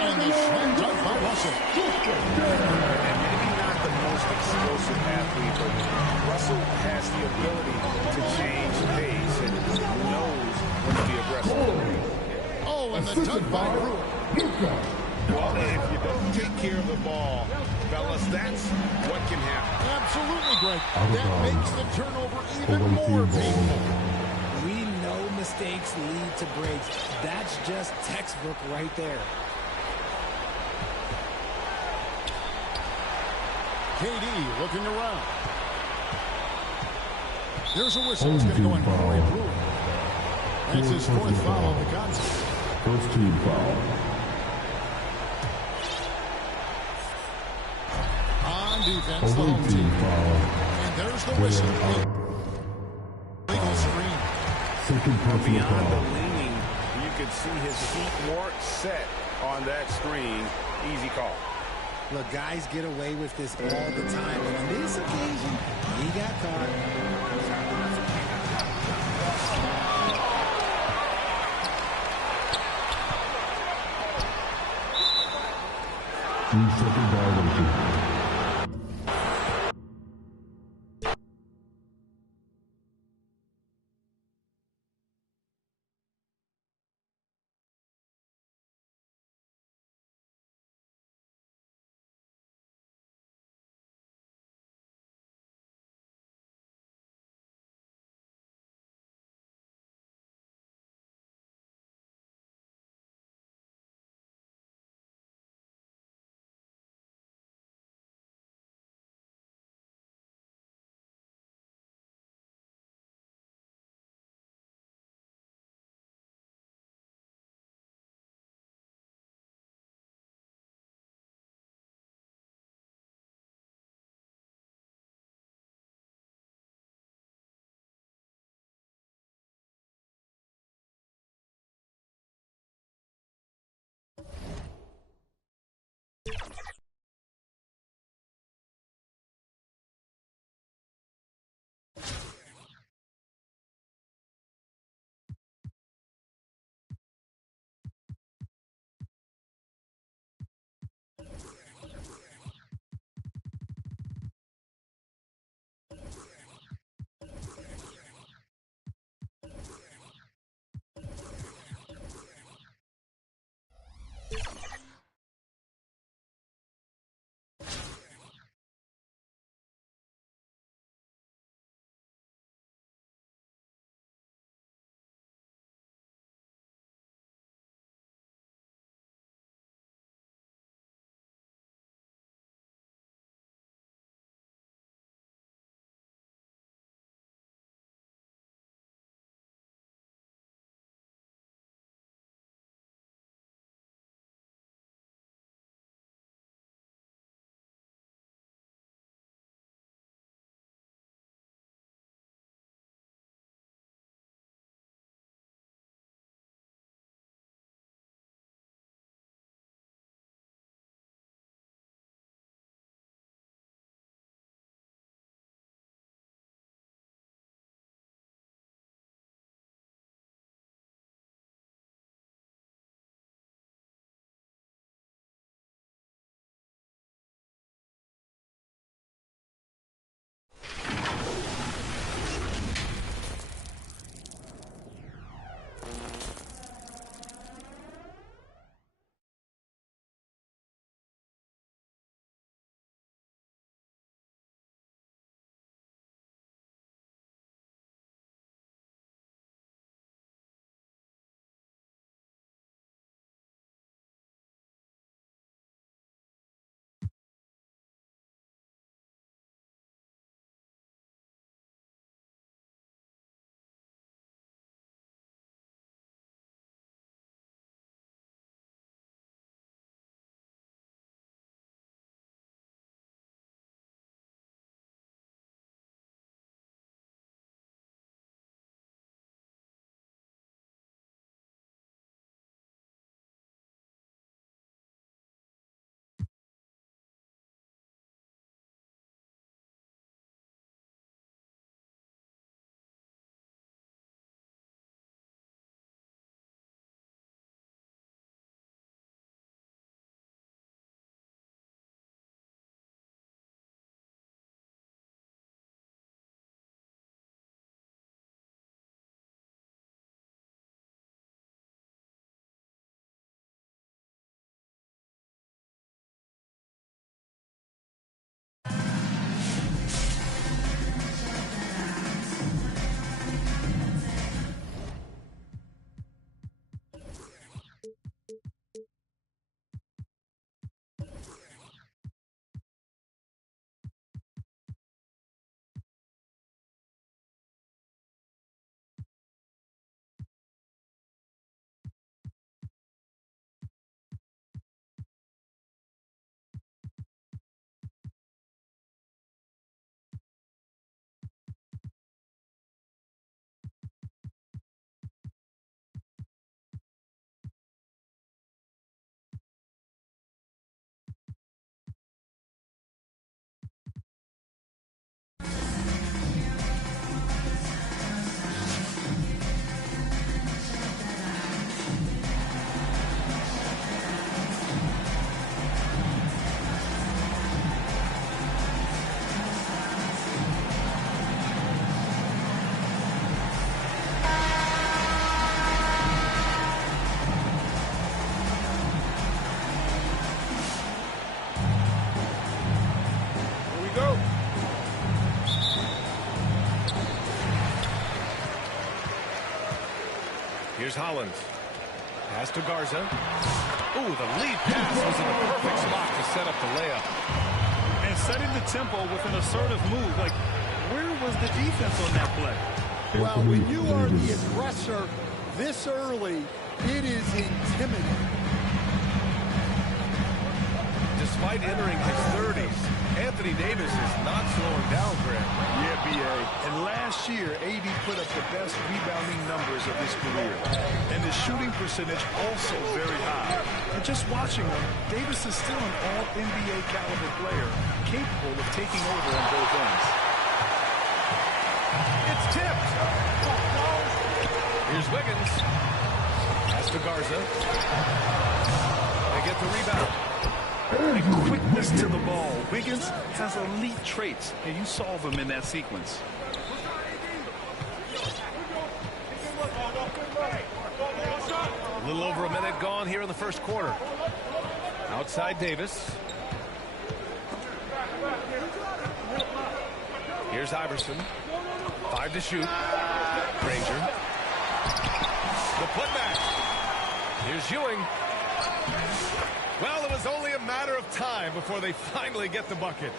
And the slam dunk by Russell. And maybe not the most explosive athlete, but Russell has the ability to change pace and knows when to be aggressive. Oh, and the dunk by Brewer. Well, if you don't take care of the ball, fellas, that's what can happen. Absolutely, Greg. That makes the turnover even more painful. We know mistakes lead to breaks. That's just textbook right there. KD looking around. There's a whistle. It's going to go on Corey Brewer. That's his 4th foul of the contest. First team foul. On defense, the home team. And there's the whistle. Legal screen. Second personal Beyond the foul. leaning, you could see his feet more set on that screen. Easy call. Look, guys get away with this all the time. But on this occasion, he got caught. 3-second violation. Here's Holland. Pass to Garza. Ooh, the lead pass was in the perfect spot to set up the layup. And setting the tempo with an assertive move. Like, where was the defense on that play? Well, when you are the aggressor this early, it is intimidating. Despite entering his 30s, Anthony Davis is not slowing down, Greg. Yeah, B.A. And last year, AD put up the best rebounding numbers of his career. And his shooting percentage also very high. And just watching him, Davis is still an all-NBA caliber player, capable of taking over on both ends. It's tipped. Here's Wiggins. Pass to Garza. They get the rebound. And quickness to the ball. Wiggins has elite traits, and you solve him in that sequence. A little over a minute gone here in the first quarter. Outside Davis. Here's Iverson. 5 to shoot. Granger. The putback. Here's Ewing. Well, it was only a matter of time before they finally get the bucket.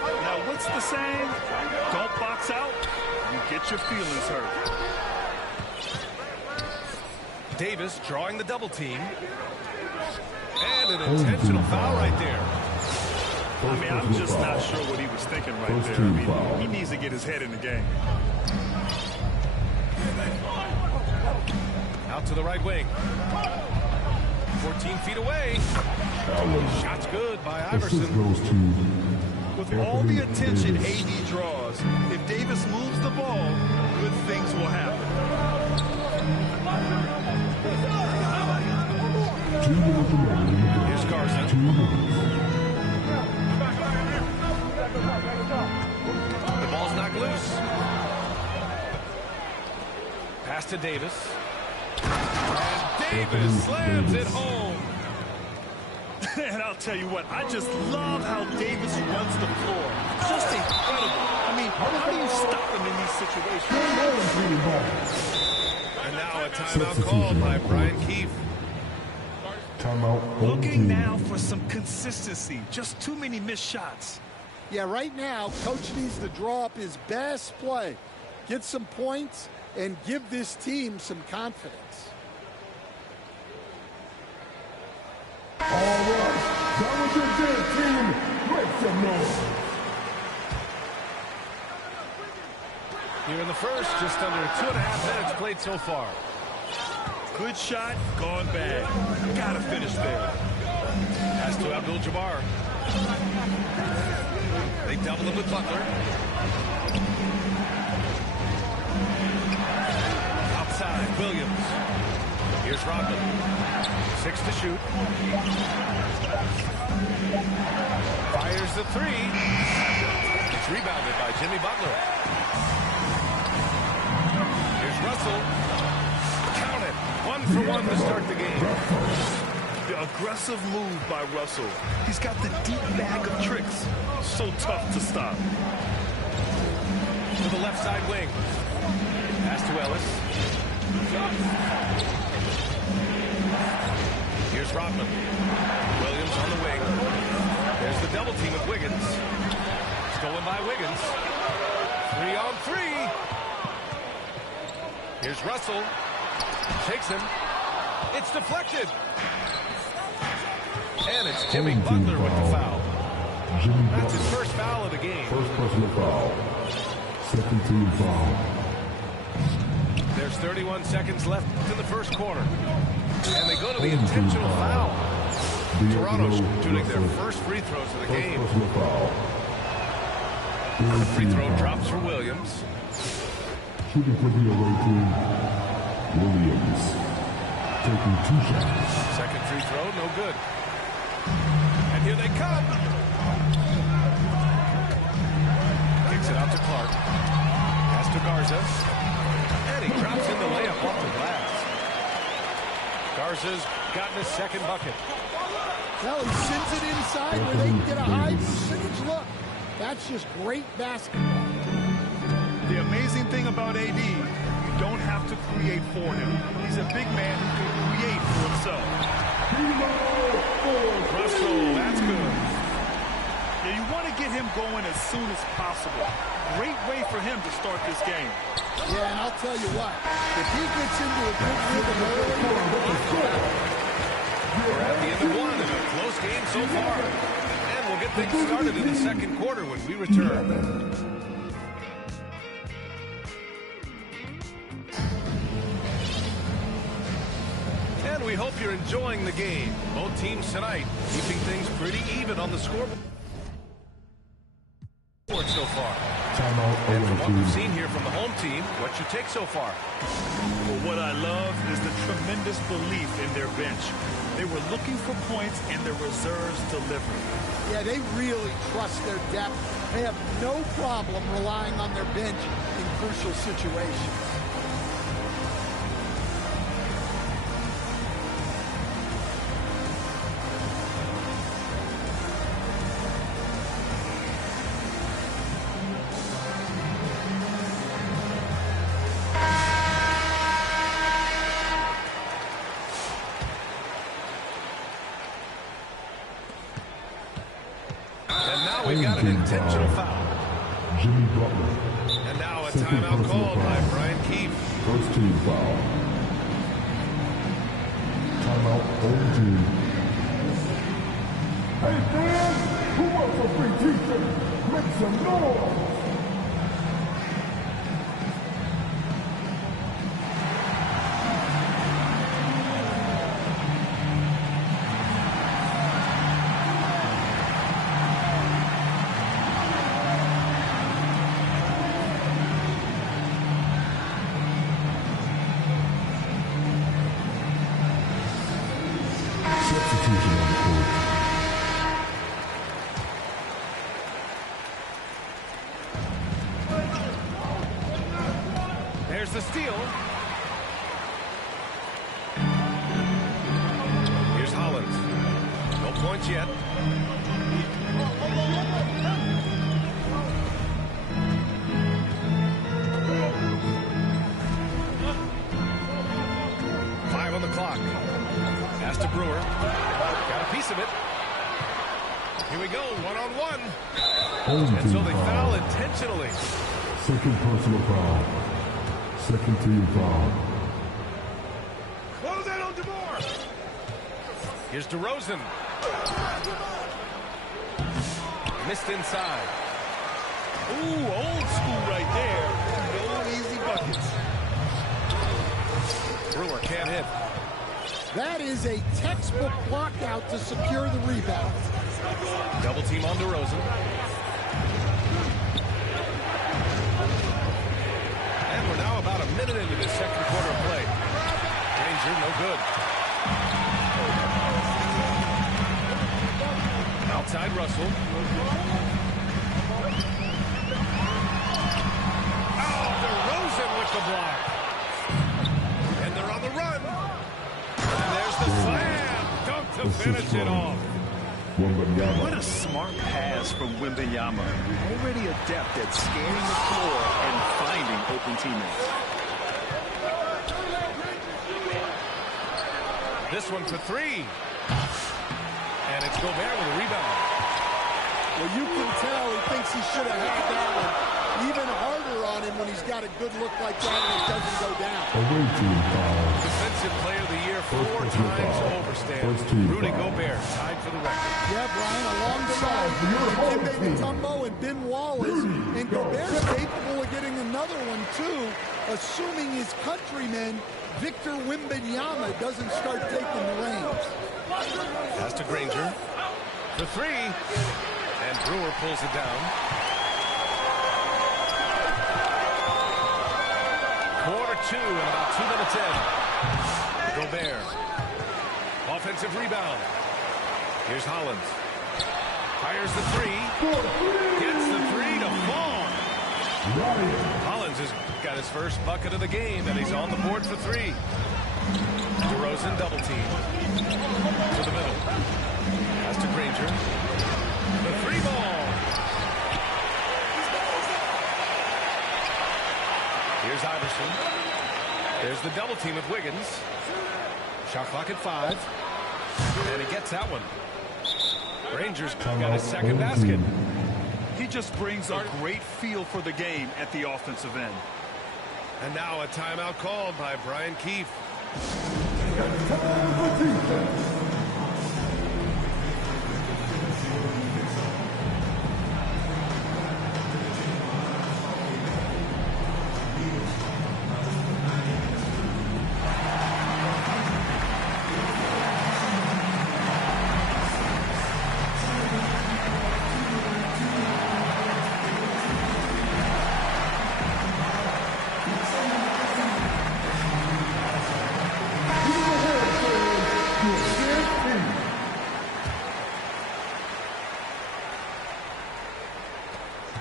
Now, what's the saying? Don't box out, you get your feelings hurt. Davis drawing the double team. And an intentional foul right there. I mean, I'm just not sure what he was thinking right there. I mean, he needs to get his head in the game. Out to the right wing. 14 feet away. Shot's good by Iverson. With all the attention AD draws, if Davis moves the ball, good things will happen. Here's Garza. The ball's knocked loose. Pass to Davis. And Davis slams it home. And I'll tell you what, I just love how Davis runs the floor. Just incredible. I mean, how do you stop him in these situations? And now a timeout called by Brian Keefe. Timeout. Looking now for some consistency. Just too many missed shots. Yeah, right now, Coach needs to draw up his best play, get some points, and give this team some confidence. All right, that was your good team. Make some noise. Here in the first, just under 2.5 minutes played so far. Good shot, gone bad. Gotta finish there. Pass to Abdul-Jabbar. They double him with Butler. Outside, Williams. Here's Rodman. 6 to shoot. Fires the 3. It's rebounded by Jimmy Butler. Here's Russell. Count it. 1 for 1 to start the game. The aggressive move by Russell. He's got the deep bag of tricks. So tough to stop. To the left side wing. Pass to Ellis. Here's Rodman. Williams on the wing. There's the double team with Wiggins. Stolen by Wiggins. 3-on-3. Here's Russell. Takes him. It's deflected. And it's Jimmy Butler with the foul. That's his first foul of the game. First personal foul. Second team foul. There's 31 seconds left in the first quarter. And they go to the intentional foul. Toronto shooting their first free throws of the game. The free throw drops for Williams. Shooting for the away team. Williams taking 2 shots. Second free throw, no good. And here they come. Kicks it out to Clark. Pass to Garza. And he drops in the layup off the glass. Garza's gotten his second bucket. Well, he sends it inside where they can get a high percentage look. That's just great basketball. The amazing thing about AD, don't have to create for him. He's a big man who can create for himself. Russell, that's good. Yeah, you want to get him going as soon as possible. Great way for him to start this game. Yeah, and I'll tell you what, if he gets into a good rhythm early, we're at the end of one in a close game so far. And we'll get things started in the second quarter when we return. And we hope you're enjoying the game. Both teams tonight keeping things pretty even on the scoreboard so far. And from what we've seen here from the home team, what's your take so far? Well, what I love is the tremendous belief in their bench. They were looking for points, and their reserves delivered. Yeah, they really trust their depth. They have no problem relying on their bench in crucial situations. We've got an intentional foul. Jimmy Butler. And now a timeout called by Brian Keefe. First team foul. Timeout, home team. Hey fans, who wants a free t-shirt? Make some noise! There's the steal. Here's Hollins. No points yet. Five on the clock. Pass to Brewer. Got a piece of it. Here we go, one-on-one. And so they foul intentionally. Second personal foul. Second team foul. Close that on DeMar. Here's DeRozan. Missed inside. Ooh, old school right there. No easy buckets. Brewer can't hit. That is a textbook block out to secure the rebound. Double team on DeRozan. And we're now about a minute into the second quarter of play. Granger, no good. Outside Russell. Oh, DeRozan with the block. And they're on the run. And there's the slam. Dunk to finish it off. What a smart pass from Wembanyama. Already adept at scanning the floor and finding open teammates. This one for three. And it's Gobert with a rebound. Well, you can tell he thinks he should have had that one even harder on him when he's got a good look like that and it doesn't go down. Away team foul. Defensive player of the year 4 times over, Stan. Rudy Gobert tied for the record. Yeah, Brian, alongside Dikembe Mutombo and Ben Wallace. And Gobert's capable of getting another one, too, assuming his countryman, Victor Wembanyama, doesn't start taking the reins. Pass to Granger. For three. And Brewer pulls it down. Quarter two and about 2 minutes in. Gobert. Offensive rebound. Here's Hollins. Fires the three. Gets the three to fall. Hollins has got his first bucket of the game, and he's on the board for three. DeRozan double team. To the middle. Pass to Granger. The three ball. Here's Iverson. There's the double team with Wiggins. Shot clock at 5. And he gets that one. Rangers got his second basket. He just brings a great feel for the game at the offensive end. And now a timeout called by Brian Keefe.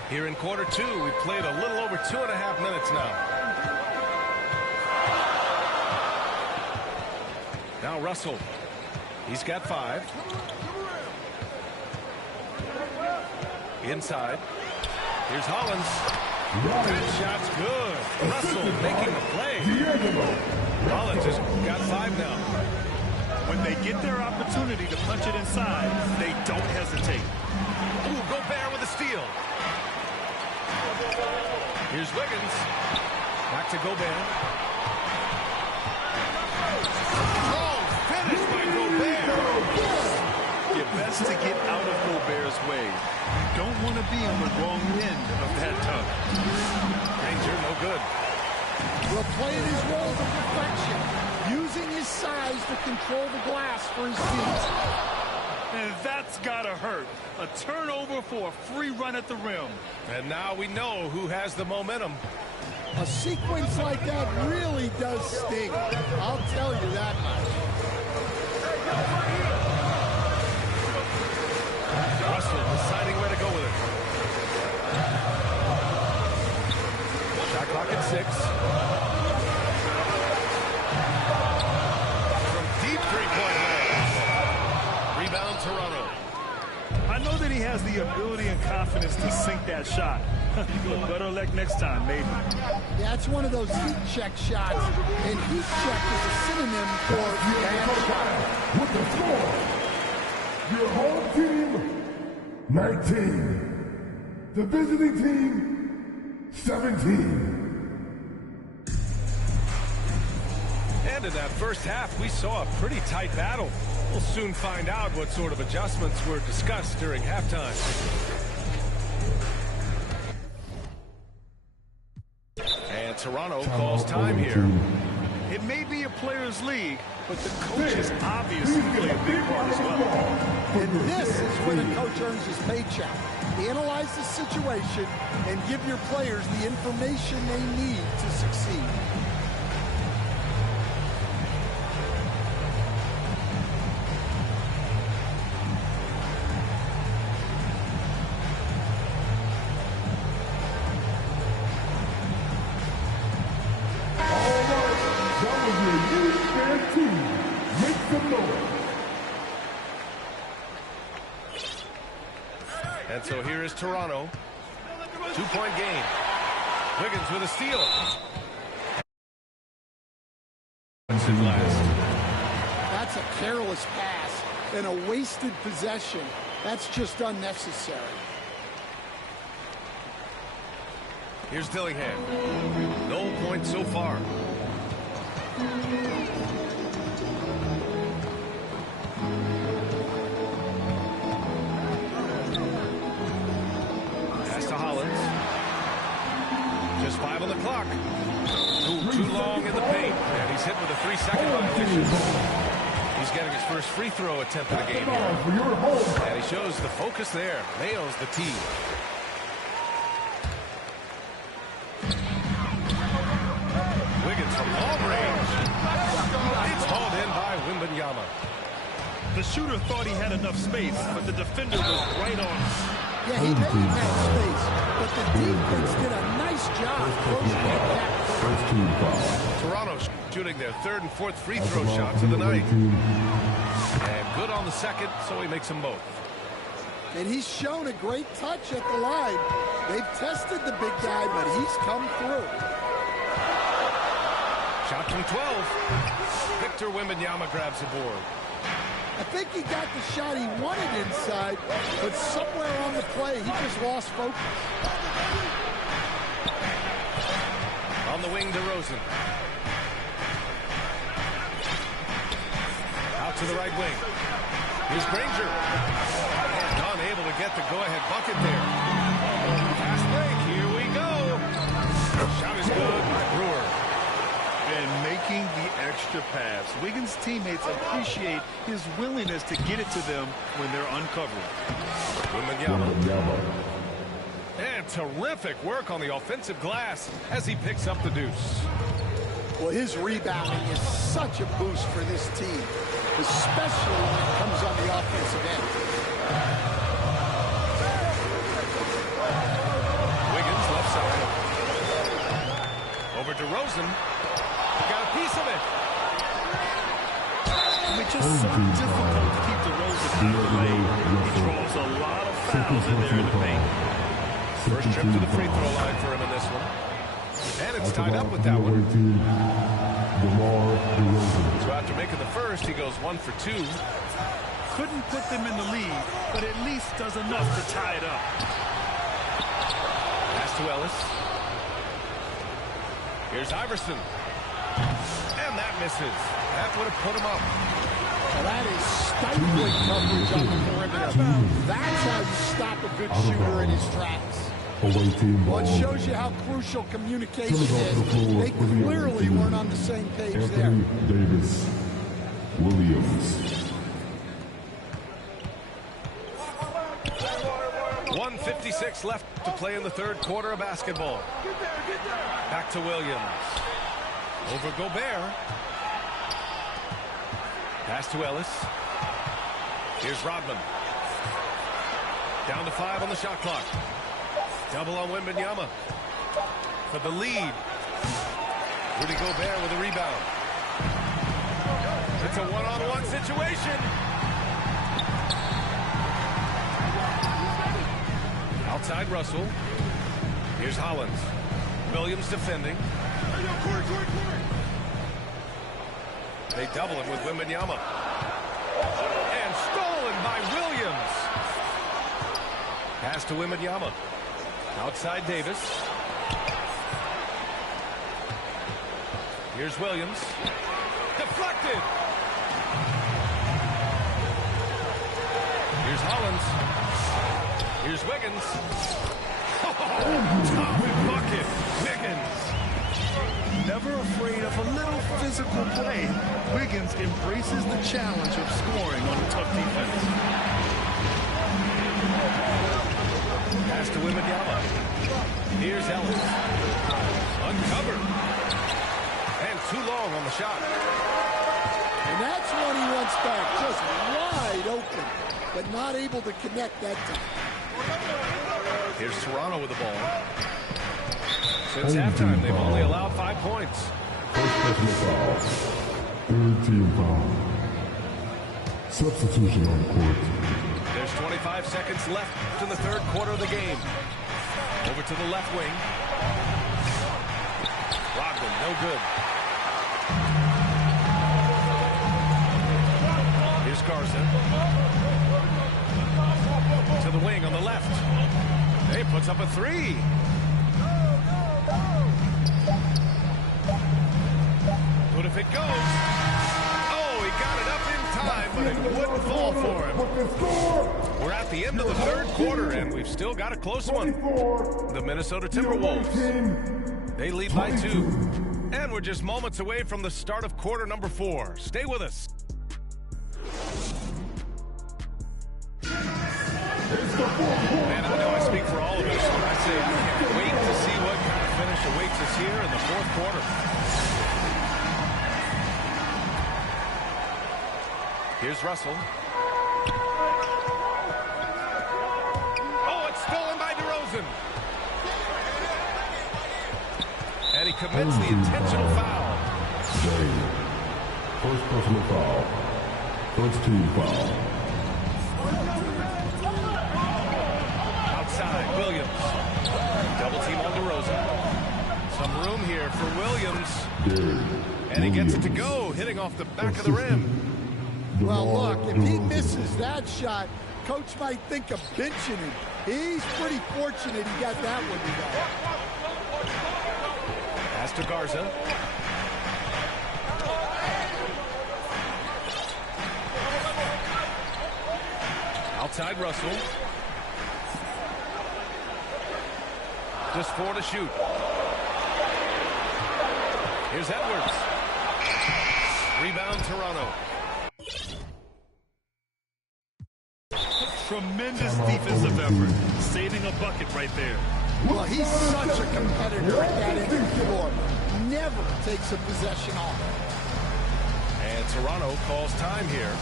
Here in quarter 2, we played a little over 2.5 minutes now. Now Russell. He's got 5. Inside. Here's Hollins. That shot's good. Russell making the play. Hollins has got 5 now. When they get their opportunity to punch it inside, they don't hesitate. Ooh, Gobert with a steal. Here's Wiggins. Back to Gobert. Oh, finished by Gobert. You're best to get out of Gobert's way. You don't want to be on the wrong end of that tug. Ranger, no good. Will playing his role to perfection, using his size to control the glass for his team. And that's gotta hurt. A turnover for a free run at the rim. And now we know who has the momentum. A sequence like that really does sting. I'll tell you that much. Russell deciding where to go with it. Shot clock at 6. From deep three-point range. Rebound Toronto. I know that he has the ability and confidence to sink that shot. Better luck next time, maybe. Yeah, it's one of those heat check shots, and heat check is a synonym for bad shot. With the score, your home team, 19. The visiting team, 17. And in that first half, we saw a pretty tight battle. We'll soon find out what sort of adjustments were discussed during halftime. And Toronto calls time here. It may be a players' league, but the coaches obviously play a big part as well. And this is where the coach earns his paycheck. Analyze the situation and give your players the information they need to succeed. And so here is Toronto. 2-point game. Wiggins with a steal. That's a careless pass and a wasted possession. That's just unnecessary. Here's Dillingham. No points so far. Pass to Hollins. Just 5 on the clock. Too long in the paint. And he's hit with a 3-second violation. He's getting his first free throw attempt of the game here. And he shows the focus there. Nails the tee. Wiggins from long range. It's hauled in by Wembanyama. The shooter thought he had enough space, but the defender was right on him. Yeah, he may have had space, but the defense did a nice job closing that gap. First team foul. Toronto shooting their 3rd and 4th free throw shots of the night. And good on the second, so he makes them both. And he's shown a great touch at the line. They've tested the big guy, but he's come through. Shot from 12. Victor Wembanyama grabs the board. I think he got the shot he wanted inside, but somewhere on the play, he just lost focus. On the wing, DeRozan. Out to the right wing. Here's Granger. And unable to get the go-ahead bucket there. Fast break. Here we go. Shot is good by Brewer. And making the extra pass. Wiggins' teammates appreciate his willingness to get it to them when they're uncovered. Wembanyama. And terrific work on the offensive glass as he picks up the deuce. Well, his rebounding is such a boost for this team, especially when it comes on the offensive end. Wiggins left side. Over to DeRozan. Got a piece of it. I mean, just so difficult to keep DeRozan out of the lane. He draws a lot of fouls in there in the paint. First trip to the free throw line for him in this one. And it's tied up with that one. So after making the first, he goes 1 for 2. Couldn't put them in the lead, but at least does enough to tie it up. Pass to Ellis. Here's Iverson. And that misses. That would have put him up. Well, that is stifling coverage on the perimeter. That's how you stop a good shooter in his tracks. Well, it shows you how crucial communication is. They clearly weren't on the same page there. Davis Williams. 1:56 left to play in the third quarter of basketball. Back to Williams. Over Gobert. Pass to Ellis. Here's Rodman. Down to 5 on the shot clock. Double on Wembanyama for the lead. Rudy Gobert with a rebound. It's a one-on-one situation. Outside Russell. Here's Hollins. Williams defending. They double him with Wembanyama. And stolen by Williams. Pass to Wembanyama. Outside Davis. Here's Williams. Deflected. Here's Hollins. Here's Wiggins. Oh, top bucket. Wiggins. Never afraid of a little physical play, Wiggins embraces the challenge of scoring on a tough defense. Pass to Wembanyama. Here's Ellis. Uncovered. And too long on the shot. And that's one he wants back, just wide open, but not able to connect that time. Here's Toronto with the ball. Since halftime, they've only allowed 5 points. First personal foul. Third team foul. Substitution on court. There's 25 seconds left in the third quarter of the game. Over to the left wing. Rodman, no good. Here's Garza. To the wing on the left. He puts up a 3. But if it goes, oh, he got it up in time, but it wouldn't fall for him. We're at the end of the third quarter, and we've still got a close one. The Minnesota Timberwolves, they lead by 2. And we're just moments away from the start of quarter number 4. Stay with us. Man, I know I speak for all of us when I say I can't wait to see what kind of finish awaits us here in the fourth quarter. Here's Russell. Oh, it's stolen by DeRozan. And he commits the intentional foul. First personal foul. First team foul. Outside, Williams. Double team on DeRozan. Some room here for Williams. And he gets it to go, hitting off the back of the rim. Well, look, if he misses that shot, coach might think of benching him. He's pretty fortunate he got that one today. Pass to Garza. Outside Russell. Just 4 to shoot. Here's Edwards. Rebound, Toronto. Tremendous defensive effort. Saving a bucket right there. Well, he's such a competitor at that end of the floor. Never takes a possession off. And Toronto calls time here.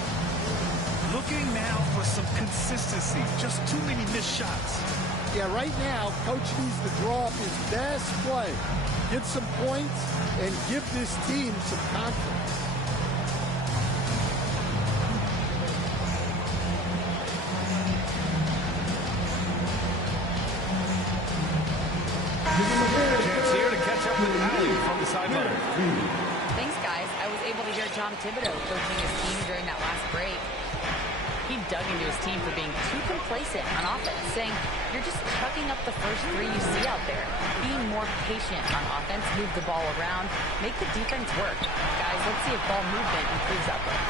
Looking now for some consistency. Just too many missed shots. Yeah, right now, coach needs to draw up his best play, get some points, and give this team some confidence. Chance here to catch up with Allie from the sideline. Thanks, guys. I was able to hear John Thibodeau coaching his team during that last break. He dug into his team for being too complacent on offense, saying, you're just chucking up the first 3 you see out there. Being more patient on offense, move the ball around, make the defense work. Guys, let's see if ball movement improves out there.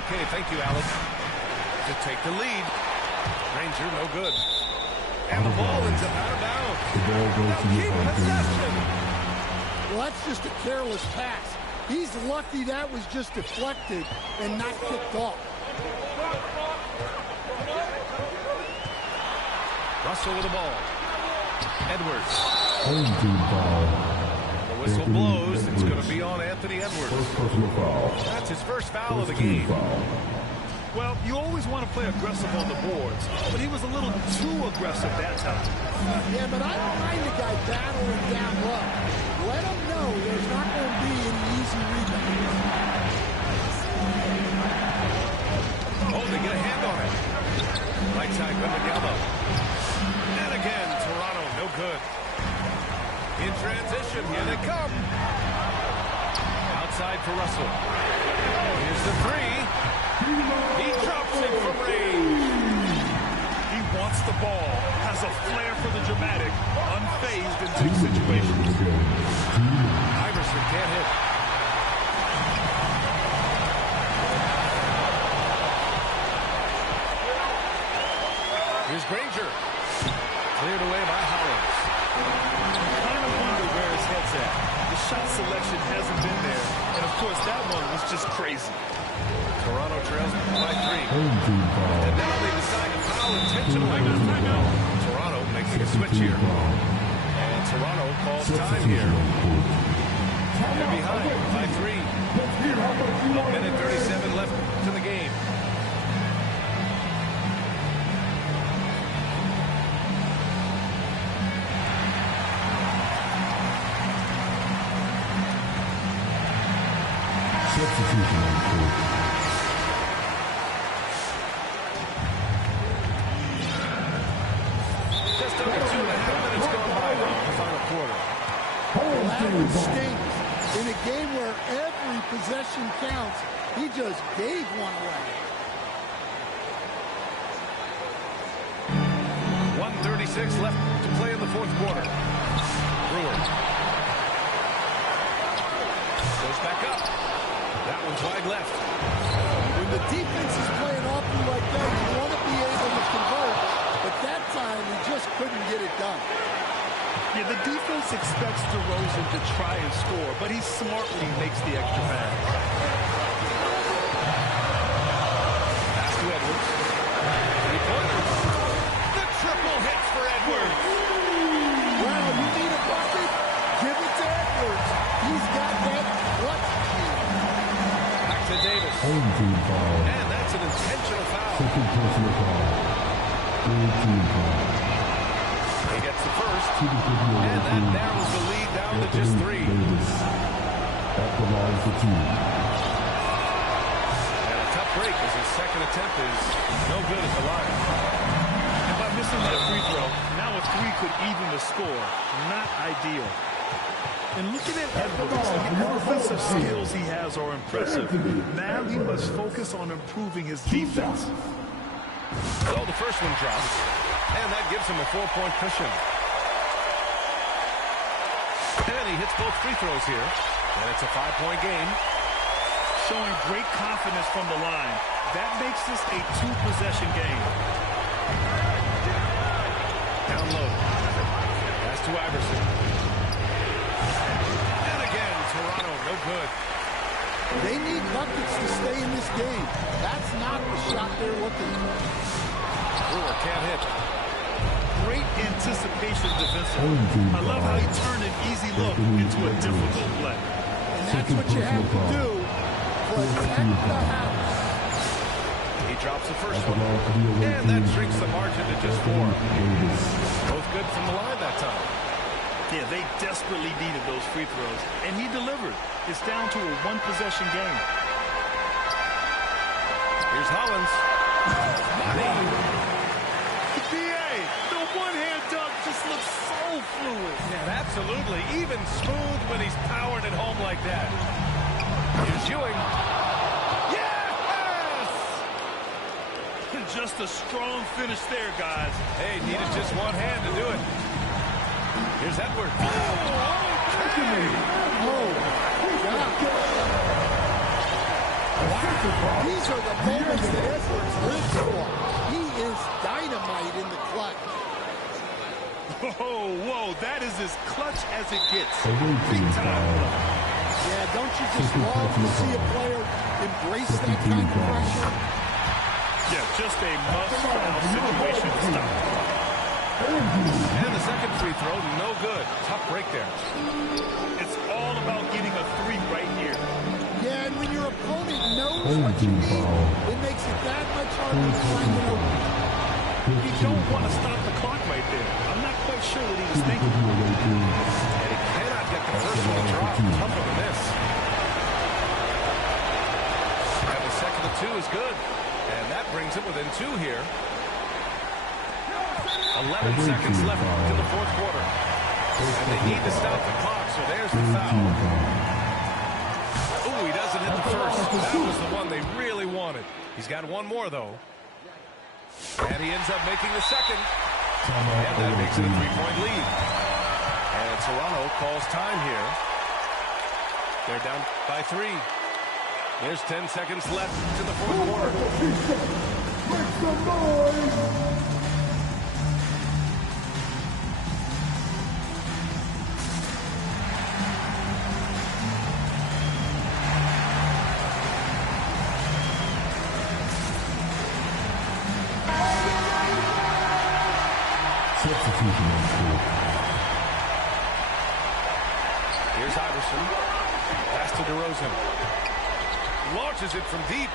Okay, thank you, Alex. To take the lead. Ranger, no good. And the ball ends up out of bounds. The ball goes to Keep possession. Well, that's just a careless pass. He's lucky that was just deflected and not kicked off. Russell with the ball. Edwards. Home team foul. The whistle blows. It's going to be on Anthony Edwards. First personal foul. That's his first foul of the First team game. foul. Well, you always want to play aggressive on the boards, but he was a little too aggressive that time. Yeah, but I don't mind the guy battling down low. Let him know there's not going to be any easy rebounds. Oh, they get a hand on it. Right side, Wembanyama. And again, Toronto, no good. In transition, here they come. Outside for Russell. Here's the 3. He drops it from range. He wants the ball, has a flair for the dramatic, unfazed in big situations. Iverson can't hit. Here's Granger. Cleared away by Hollins. Kind of wonder where his head's at. The shot selection hasn't been there, and of course that one was just crazy. Toronto trails by 3. Home team foul. And now they decide to foul intentionally. Toronto making a switch here. And Toronto calls time here. They're behind by 3. A minute 37 left to the game. Substitution on court. Just under 2.5 minutes gone by now in the final quarter. That one stinks. In a game where every possession counts, he just gave one away. 1:36 left to play in the fourth quarter. Brewer goes back up. That one's wide left. When the defense is playing off you like that, you want to be able to convert, but that time he just couldn't get it done. Yeah, the defense expects DeRozan to try and score, but he smartly makes the extra pass. Pass to Edwards. 3-pointers. The triple hits for Edwards. Wow, you need a bucket? Give it to Edwards. He's got that clutch gene. Back to Davis. Home team foul. And that's an intentional foul. Second personal foul. Third team foul. He gets the first. To the 50-yard And that line. narrows the lead down to just 3. Davis. At the line for 2. And a tough break as his second attempt is no good at the line. And by missing that free throw, now a 3 could even the score. Not ideal. And looking at Edwards, the offensive skills he has are impressive. Now he must focus on improving his defense. So the first one drops, and that gives him a 4-point cushion. And he hits both free throws here, and it's a 5-point game. Showing great confidence from the line. That makes this a 2-possession game. Down low. Pass to Iverson. And again, Toronto, no good. They need buckets to stay in this game. That's not the shot they're looking for. Brewer can't hit. Great anticipation defensively. I love how he turned an easy look into a difficult play. And that's what you have to do. Protect the house. He drops the first one. And that shrinks the margin to just 4. Both good from the line that time. Yeah, they desperately needed those free throws, and he delivered. It's down to a 1-possession game. Here's Hollins. Money. B.A., the one-hand dunk just looks so fluid. Yeah, absolutely. Even smooth when he's powered at home like that. Here's Ewing. Yes! Just a strong finish there, guys. Hey, needed just one hand to do it. Here's Edwards. Oh, okay. These are the moments that Edwards lives for. He is dynamite in the clutch. Whoa, that is as clutch as it gets. Big time. Yeah, don't you just love to see a player embrace that kind of pressure? Yeah, just a must-foul situation to stop. And the second free throw, no good. Tough break there. It's all about getting a 3 right here. Yeah, and when your opponent knows what you need, it makes it that much harder to find an opening. You don't want to stop the clock right there. I'm not quite sure what he was thinking. And he cannot get the first one to drop. Tough on this. And the second of 2 is good. And that brings him within 2 here. 11 seconds left in the fourth quarter. And they need to stop the clock, so there's the foul. Oh, he doesn't hit the first. That was the one they really wanted. He's got one more, though. And he ends up making the second. And that makes it a 3-point lead. And Toronto calls time here. They're down by 3. There's 10 seconds left to the fourth quarter. Make some noise! Substitution on court. Here's Iverson. Pass to DeRozan. Launches it from deep.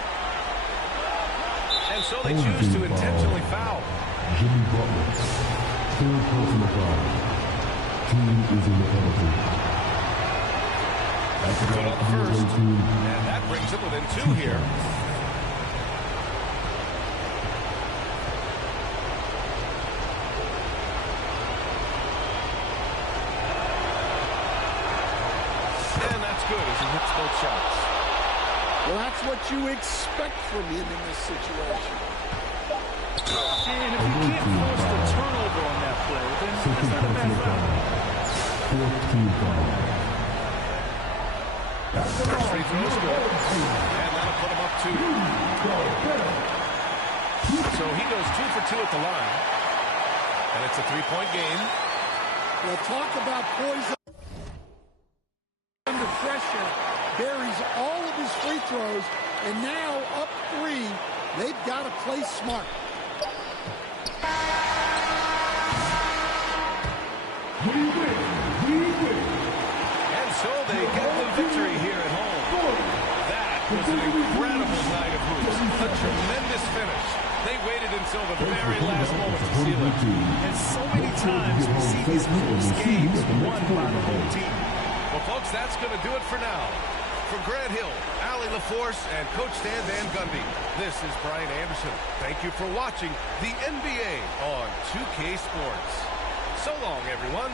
And so they choose to intentionally foul. Jimmy Butler. Third personal foul. Team is in the penalty. Good on the first. And that brings him within 2 here. And that's good as he hits both shots. Well, that's what you expect from him in this situation. And if you can't force the turnover on that play, then that's not a bad foul. Fourth team foul. First free throw is good. And that'll put him up 2. So he goes 2 for 2 at the line. And it's a 3-point game. Well, talk about poison under pressure. Buries all of his free throws, and now up 3. They've got to play smart. We win. And so they get the victory here at home. That was an incredible night of hoops. A tremendous finish. They waited until the very last moment to seal it. And so many times we see these close games won by the home team. Well, folks, that's going to do it for now. For Grant Hill, Allie LaForce, and Coach Stan Van Gundy, this is Brian Anderson. Thank you for watching the NBA on 2K Sports. So long, everyone.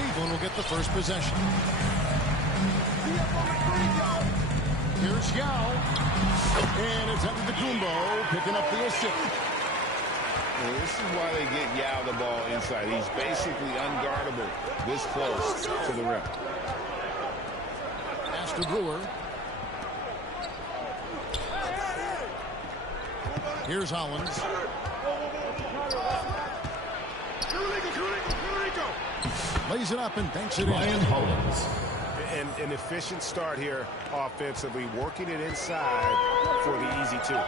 Cleveland will get the first possession. Here's Yao. And it's Antetokounmpo picking up the assist. Well, this is why they get Yao the ball inside. He's basically unguardable this close to the rim. Pass to Brewer. Here's Hollins. Lays it up and banks it in. Ryan Hollins. An efficient start here offensively, working it inside for the easy two. Now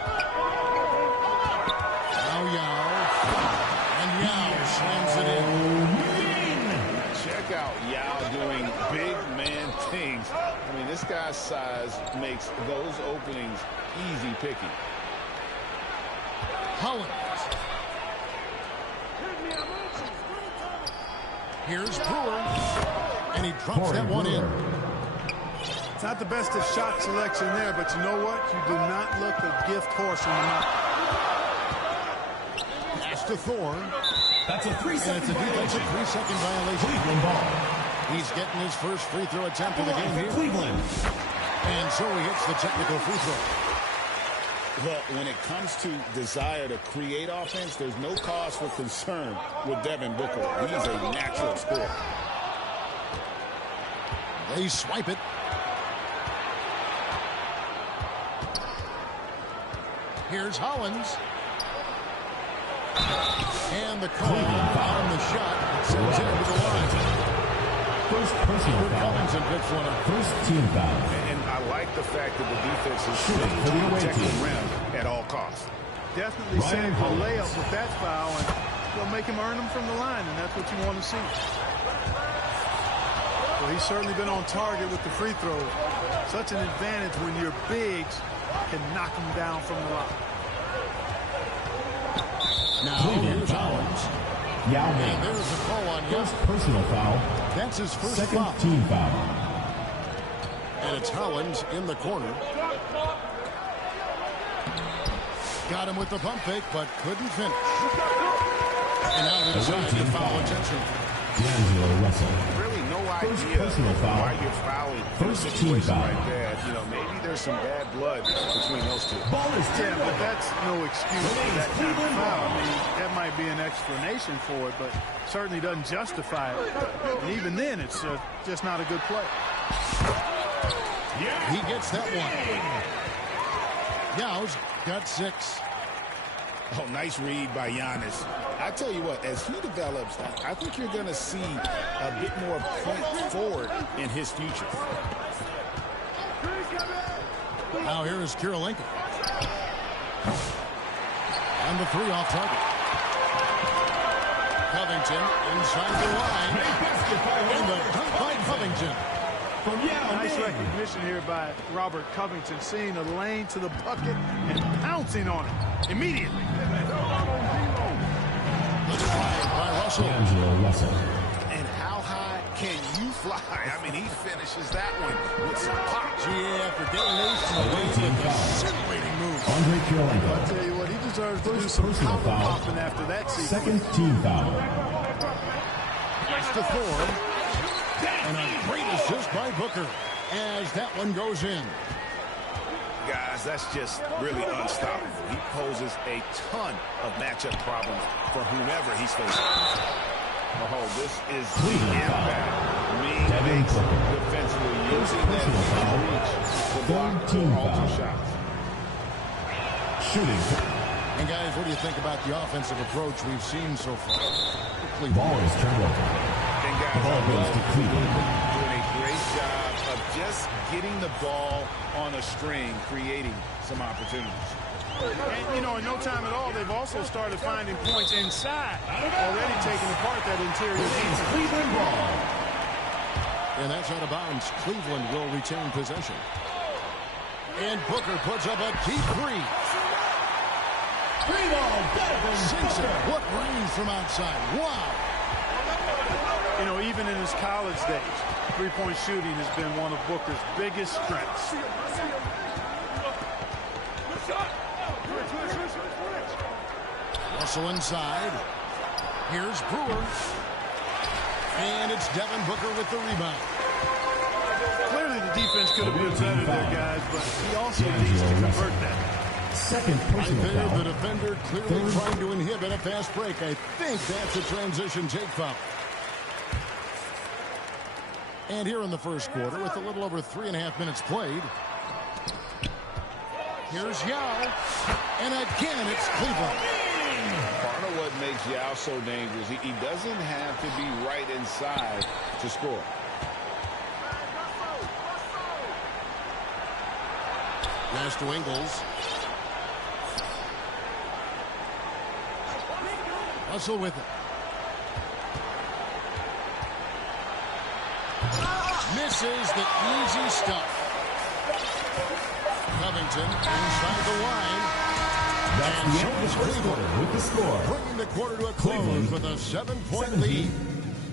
Yao. And Yao slams it in. Check out Yao doing big man things. I mean, this guy's size makes those openings easy picking. Hollins. Here's Brewer. And he drops that one in. It's not the best of shot selection there, but you know what? You do not look a gift horse in the mouth. Pass to Thor. That's a 3-second And it's a defensive 3-second violation. Cleveland ball. He's getting his first free throw attempt of the game here. Cleveland. And so he hits the technical free throw. Well, when it comes to desire to create offense, there's no cause for concern with Devin Booker. He's a natural scorer. They swipe it. Here's Hollins. And the call on the shot sends it into the line. First personal foul. Covington picks one up. First team foul. And I like the fact that the defense is shooting to protect the rim at all costs. Definitely saved a layup with that foul, and you'll make him earn them from the line, and that's what you want to see. Well, he's certainly been on target with the free throws. Such an advantage when your bigs can knock them down from the line. Now Cleveland here's Hollins. Yao And Ming. there's a call on Yao. First personal foul. That's his first Second foul. team foul. And it's Hollins in the corner. Got him with the pump fake, but couldn't finish. And now they decide to foul intentionally. D'Angelo Russell. Really no First idea personal foul. why you're fouling in a First team situation foul. like that. You know, maybe there's some bad blood between those two. Ball is Yeah, but that's no excuse for that kind of foul. I mean, that might be an explanation for it, but certainly doesn't justify it. And even then, it's just not a good play. He gets that one. Yao's got 6. Oh, nice read by Giannis. I tell you what, as he develops, I think you're going to see a bit more point forward in his future. Now here is Kirilenko. And the 3 off target. Covington inside the line. And the dunk by Covington. Nice recognition here by Robert Covington, seeing a lane to the bucket and pouncing on it immediately. The drive by Russell. D'Angelo Russell. And how high can you fly? I mean, he finishes that one with some pop. GA after getting loose from the way with a scintillating move. Andre Kirilenko. I'll tell you what, he deserves to do some personal power foul. popping after that sequence. Second team foul. Pass to Thor. And a great assist by Booker as that one goes in. Guys, that's just really unstoppable. He poses a ton of matchup problems for whomever he's facing. Oh, this is the impact. Devin Mean Booker. defensively using that Personal foul. reach to block Third team alter foul. shots. Shooting. And guys, what do you think about the offensive approach we've seen so far? Ball is turned over. And guys, The ball goes to Cleveland. doing a great job of just getting the ball on a string, creating some opportunities. And, you know, in no time at all, they've also started finding points inside, already taking apart that interior defense. Cleveland ball. And that's out of bounds. Cleveland will retain possession. And Booker puts up a deep 3. Sinks it. What range from outside. Wow. You know, even in his college days, three-point shooting has been one of Booker's biggest strengths. Russell inside. Here's Brewer. And it's Devin Booker with the rebound. Clearly the defense could have been better there, guys, but he also needs to convert that. Second personal Right there, foul. the defender clearly trying to inhibit a fast break. I think that's a transition take foul. And here in the first quarter, with a little over 3.5 minutes played, here's Yao. And again, it's Cleveland. Part of what makes Yao so dangerous, he doesn't have to be right inside to score. Pass to Ingles. Russell with it. Misses the easy stuff. Covington inside the line. That's And the so end of the is first Cleveland, quarter with the score. bringing the quarter to a close Cleveland, with a 7-point 17. lead.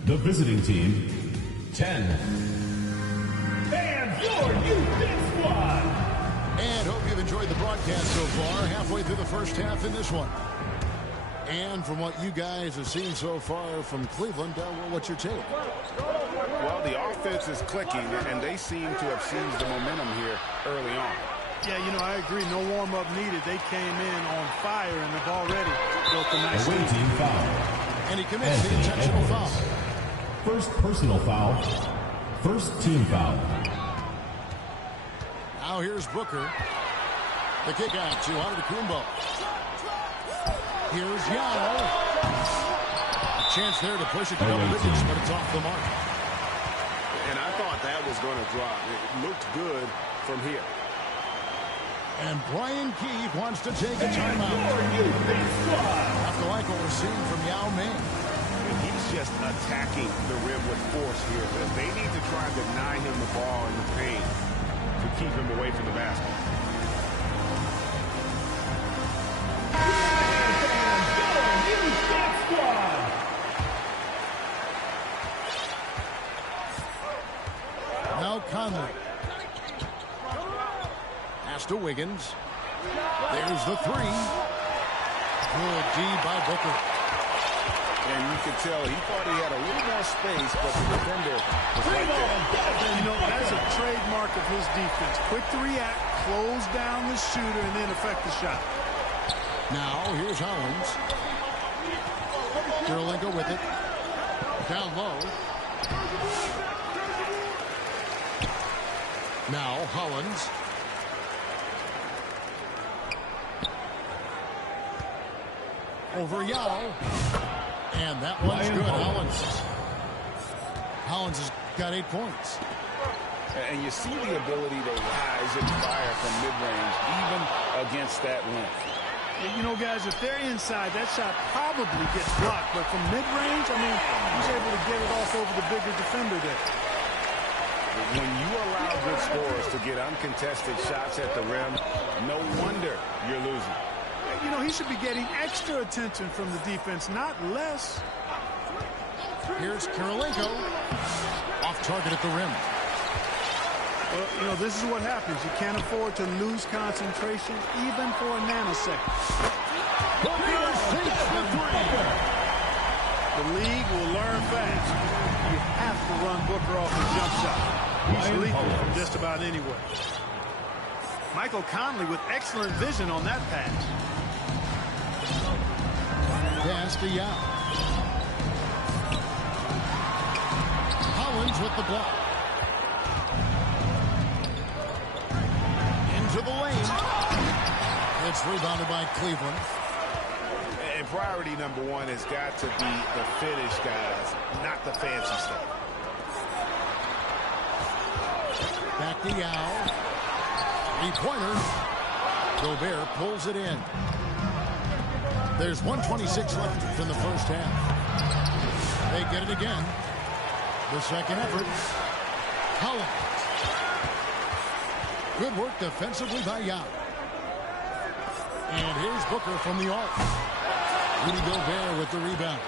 The visiting team, 10. And your youth squad. And hope you've enjoyed the broadcast so far. Halfway through the first half in this one. And from what you guys have seen so far from Cleveland, what's your take? Well, the offense is clicking, and they seem to have seized the momentum here early on. Yeah, you know, I agree. No warm-up needed. They came in on fire and have already built a nice Away lead. team foul. And he commits the intentional foul. First personal foul. First team foul. Now here's Booker. The kick out to Antetokounmpo. Here's Yao. A chance there to push it to double digits, but it's off the mark. And I thought that was going to drop. It looked good from here. And Brian Keith wants to take a timeout. After like what we're seeing from Yao Ming. And he's just attacking the rim with force here. They need to try and deny him the ball in the paint to keep him away from the basket. Now Conley. Pass to Wiggins. There's the three. Good D by Booker. And you could tell he thought he had a little more space, but the defender was right there. You know, that's a trademark of his defense. Quick to react, close down the shooter, and then affect the shot. Now here's Hollins. Kirilenko with it. Down low. Now Hollins. Over Yao. And that one's good. Hollins has got 8 points. And you see the ability to rise and fire from mid-range, even against that length. You know, guys, if they're inside, that shot probably gets blocked. But from mid-range, I mean, he's able to get it off over the bigger defender there. When you allow good scorers to get uncontested shots at the rim, no wonder you're losing. You know, he should be getting extra attention from the defense, not less. Here's Kirilenko. Off target at the rim. Well, you know, this is what happens. You can't afford to lose concentration even for a nanosecond. The league will learn fast. You have to run Booker off the jump shot. He's lethal from just about anywhere. Michael Conley with excellent vision on that pass. Pass to Yao. Hollins with the block. Into the lane. It's rebounded by Cleveland. And priority number one has got to be the finish, guys, not the fancy stuff. Back to Yao. Three-pointer. Gobert pulls it in. There's 1:26 left in the first half. They get it again. The second effort. Hollins. Good work defensively by Yao. And here's Booker from the arc. Rudy Gobert with the rebound.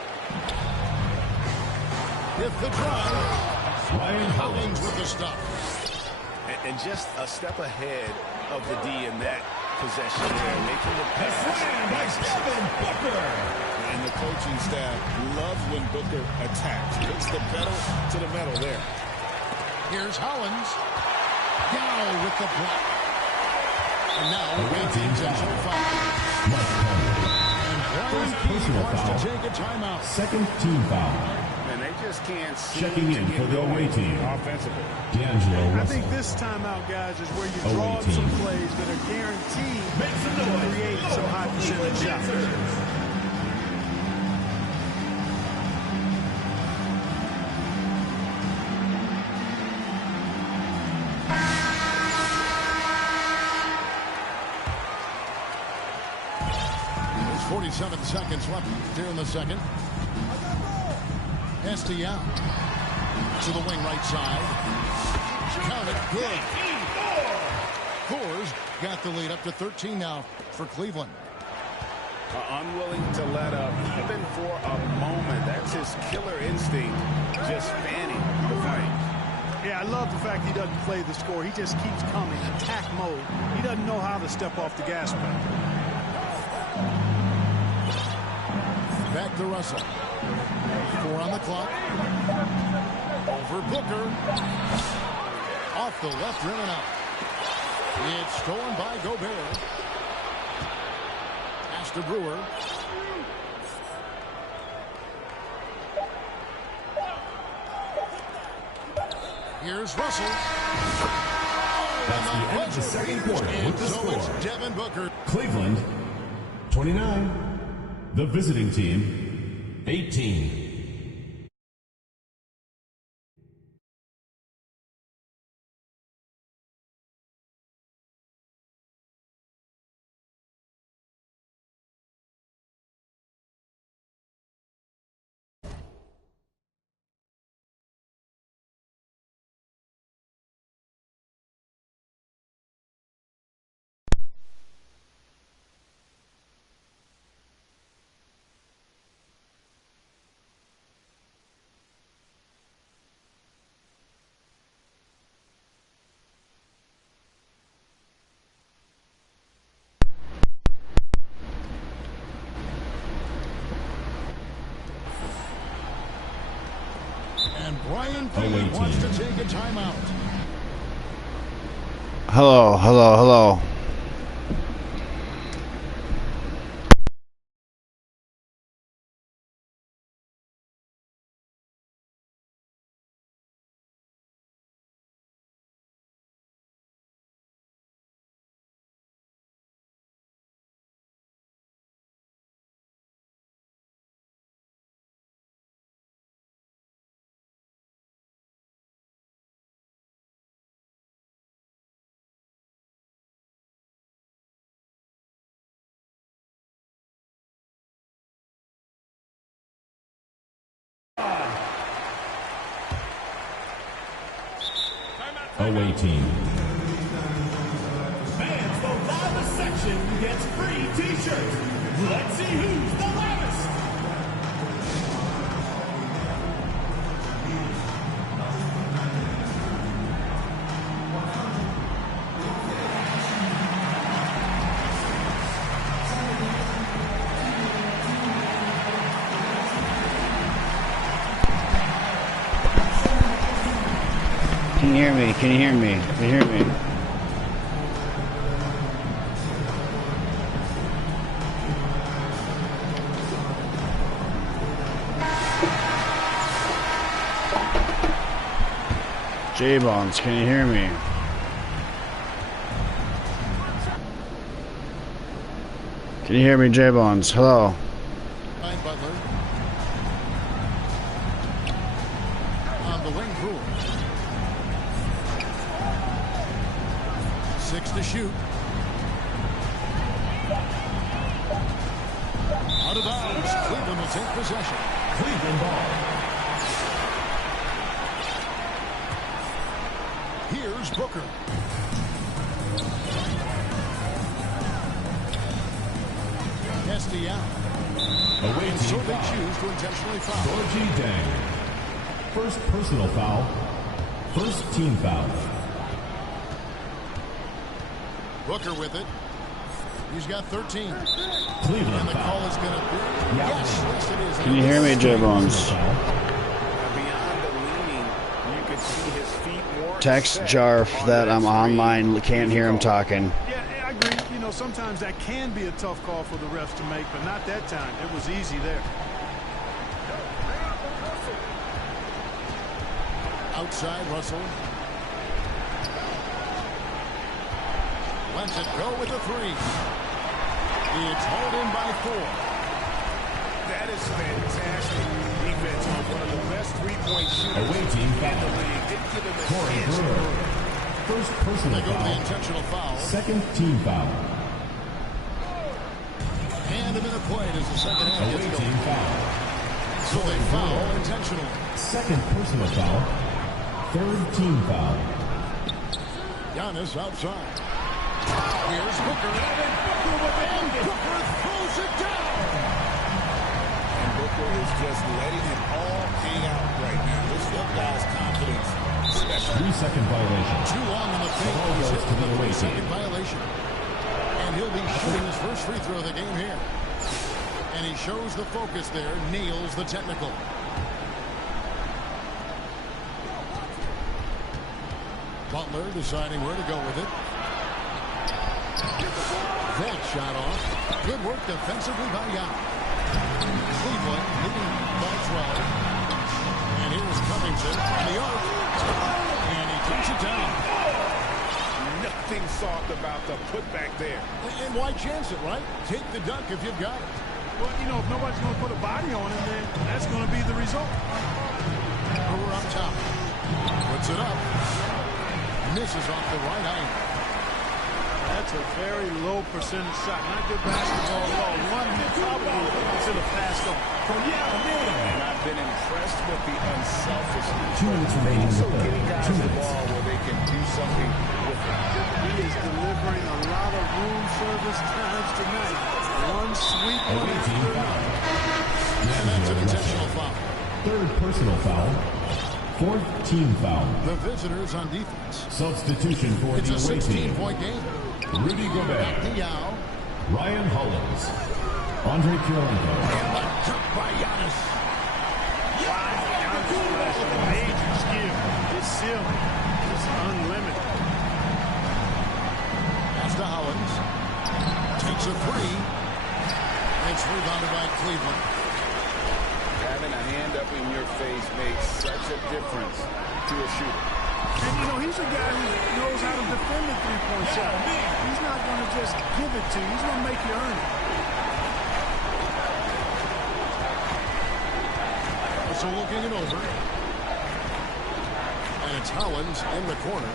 With the drive. Ryan Hollins with the stop. And just a step ahead of the D in that possession there, making the pass. And the coaching staff loves when Booker attacks. Puts the pedal to the metal there. Here's Hollins. Yao with the block. And now we maintain central foul. And Brian Key wants to take a timeout. Second team foul. And they just can't seem Checking in for the away team. Offensively. D'Angelo Russell. I think this timeout, guys, is where you draw up some plays that are guaranteed to create some high percentage shots. There's 47 seconds left here in the second. Estial to the wing right side. Count it, good. Thor's got the lead up to 13 now for Cleveland. Unwilling to let up even for a moment. That's his killer instinct, just fanning the flame. Yeah, I love the fact he doesn't play the score. He just keeps coming, attack mode. He doesn't know how to step off the gas pedal. Back to Russell. 4 on the clock. Over Booker. Off the left rim and out. It's stolen by Gobert. Pass to Brewer. Here's Russell. That's the end of the second quarter with the So it's score. Devin Booker. Cleveland, 29. The visiting team, 18. And Brian P. wants to take a timeout. Hello, hello, hello. Away team. Fans, the loudest section gets free t-shirts. Let's see who's the loudest. Can you hear me? Can you hear me? Can you hear me? J-Bones, can you hear me? Can you hear me, J-Bones? Hello. Ryan Butler. On the wing, Brewer. 6 to shoot. Out of bounds. Cleveland will take possession. Cleveland ball. Here's Booker. Estial. Away team So they foul. choose to intentionally foul. Gorgie Dang. First personal foul. First team foul. Booker with it. He's got 13. Cleveland And the call is going to be, yes, it is. Can you hear me, Joe Bones? Beyond the leaning, you could see his feet more. Text Jarf that I'm online. Can't hear him talking. Yeah, I agree. You know, sometimes that can be a tough call for the refs to make, but not that time. It was easy there. Outside, Russell. Lets it go with the three. It's hauled in by 4. That is fantastic defense on one of the best three-point shooters Away team in foul. the league. Didn't give him a Corey chance. Brewer. First personal They go to the foul. intentional foul. Second team foul. And a minute played as the second half Away gets team going. foul. So they foul intentionally. Second personal foul. Third team foul. Giannis outside. Here's Booker. And Booker throws it down. And Booker is just letting it all hang out right now. This young guy's confidence is special. 3-second violation. Too long in the paint. Ball He's goes hit to the with a away 3-second team. violation. And he'll be shooting his first free throw of the game here. And he shows the focus there, nails the technical. Butler deciding where to go with it. That shot off. Good work defensively by Young. Cleveland leading by 12. And here's Covington on the arc. And he takes it down. Nothing soft about the putback there. And why chance it, right? Take the dunk if you've got it. Well, you know, if nobody's going to put a body on him, then that's going to be the result. Brewer up top. Puts it up. Misses off the right angle. That's a very low percentage shot. Not good basketball at all. One he probably should have passed on. And I've been impressed with the unselfishness. 2 minutes remaining. Also getting guys 2 the minutes. ball where they can do something with it. He is delivering a lot of room service times tonight. One sweep. Away team foul. And that's an intentional foul. Third personal foul. Fourth team foul. The visitors on defense. Substitution for It's the a away team. 16-point game. Rudy Gobert. Diao. Ryan Hollins. Andre Kirilenko. Dunk by Giannis. Major skill. His ceiling is unlimited. Pass to Hollins. Takes a three. It's rebounded by Cleveland. Having a hand up in your face makes such a difference to a shooter. And, you know, he's a guy who knows how to defend the three-point shot. He's not going to just give it to you. He's going to make you earn it. So looking it over. And it's Hollins in the corner.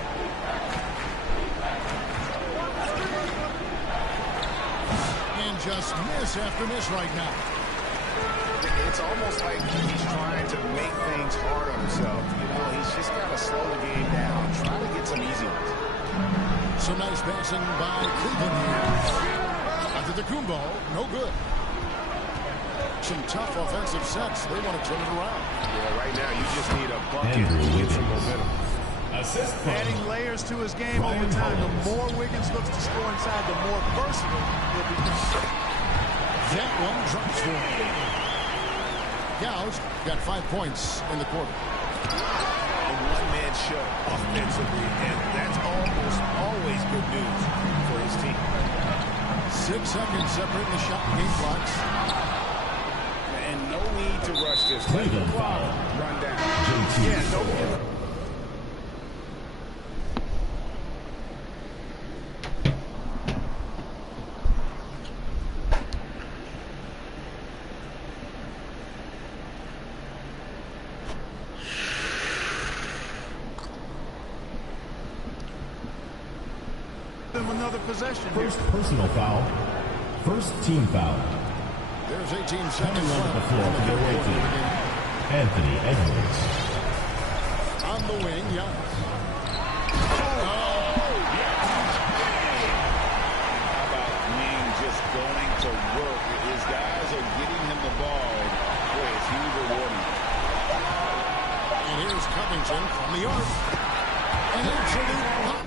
And just miss after miss right now. It's almost like he's trying to make things hard on himself. You know, he's just got to slow the game down, try to get some easy ones. Some nice passing by Cleveland here. Antetokounmpo, no good. Some tough offensive sets. They want to turn it around. Yeah, right now you just need a bucket Andrew to get Wiggins. some momentum. Assist from Adding layers to his game over Ryan time. Hollins. The more Wiggins looks to score inside, the more versatile he'll become. That one drops for him. Gauss got 5 points in the quarter. A one-man show offensively, and that's almost always good news for his team. 6 seconds separating the shot and game clocks. And no need to rush this. Let the Cleveland clock foul. run down. JT. Yeah, don't give it. Another possession here. First personal foul. First team foul. There's 18 Coming seconds onto the left floor in for the the third away quarter team. of the game. Anthony Edwards. On the wing, Giannis. How about Ning just going to work? His guys are getting him the ball, and boy, is he rewarding. And here's Covington from the arc. An absolute pop.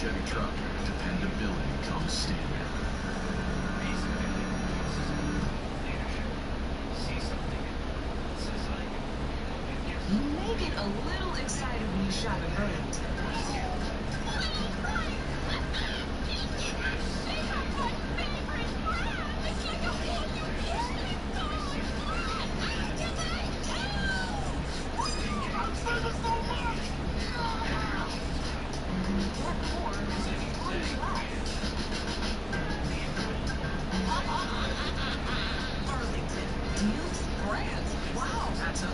Chevy truck, dependability comes standard. You may get a little excited when you shot a bird. Arlington, Dukes, Grant. Wow, that's a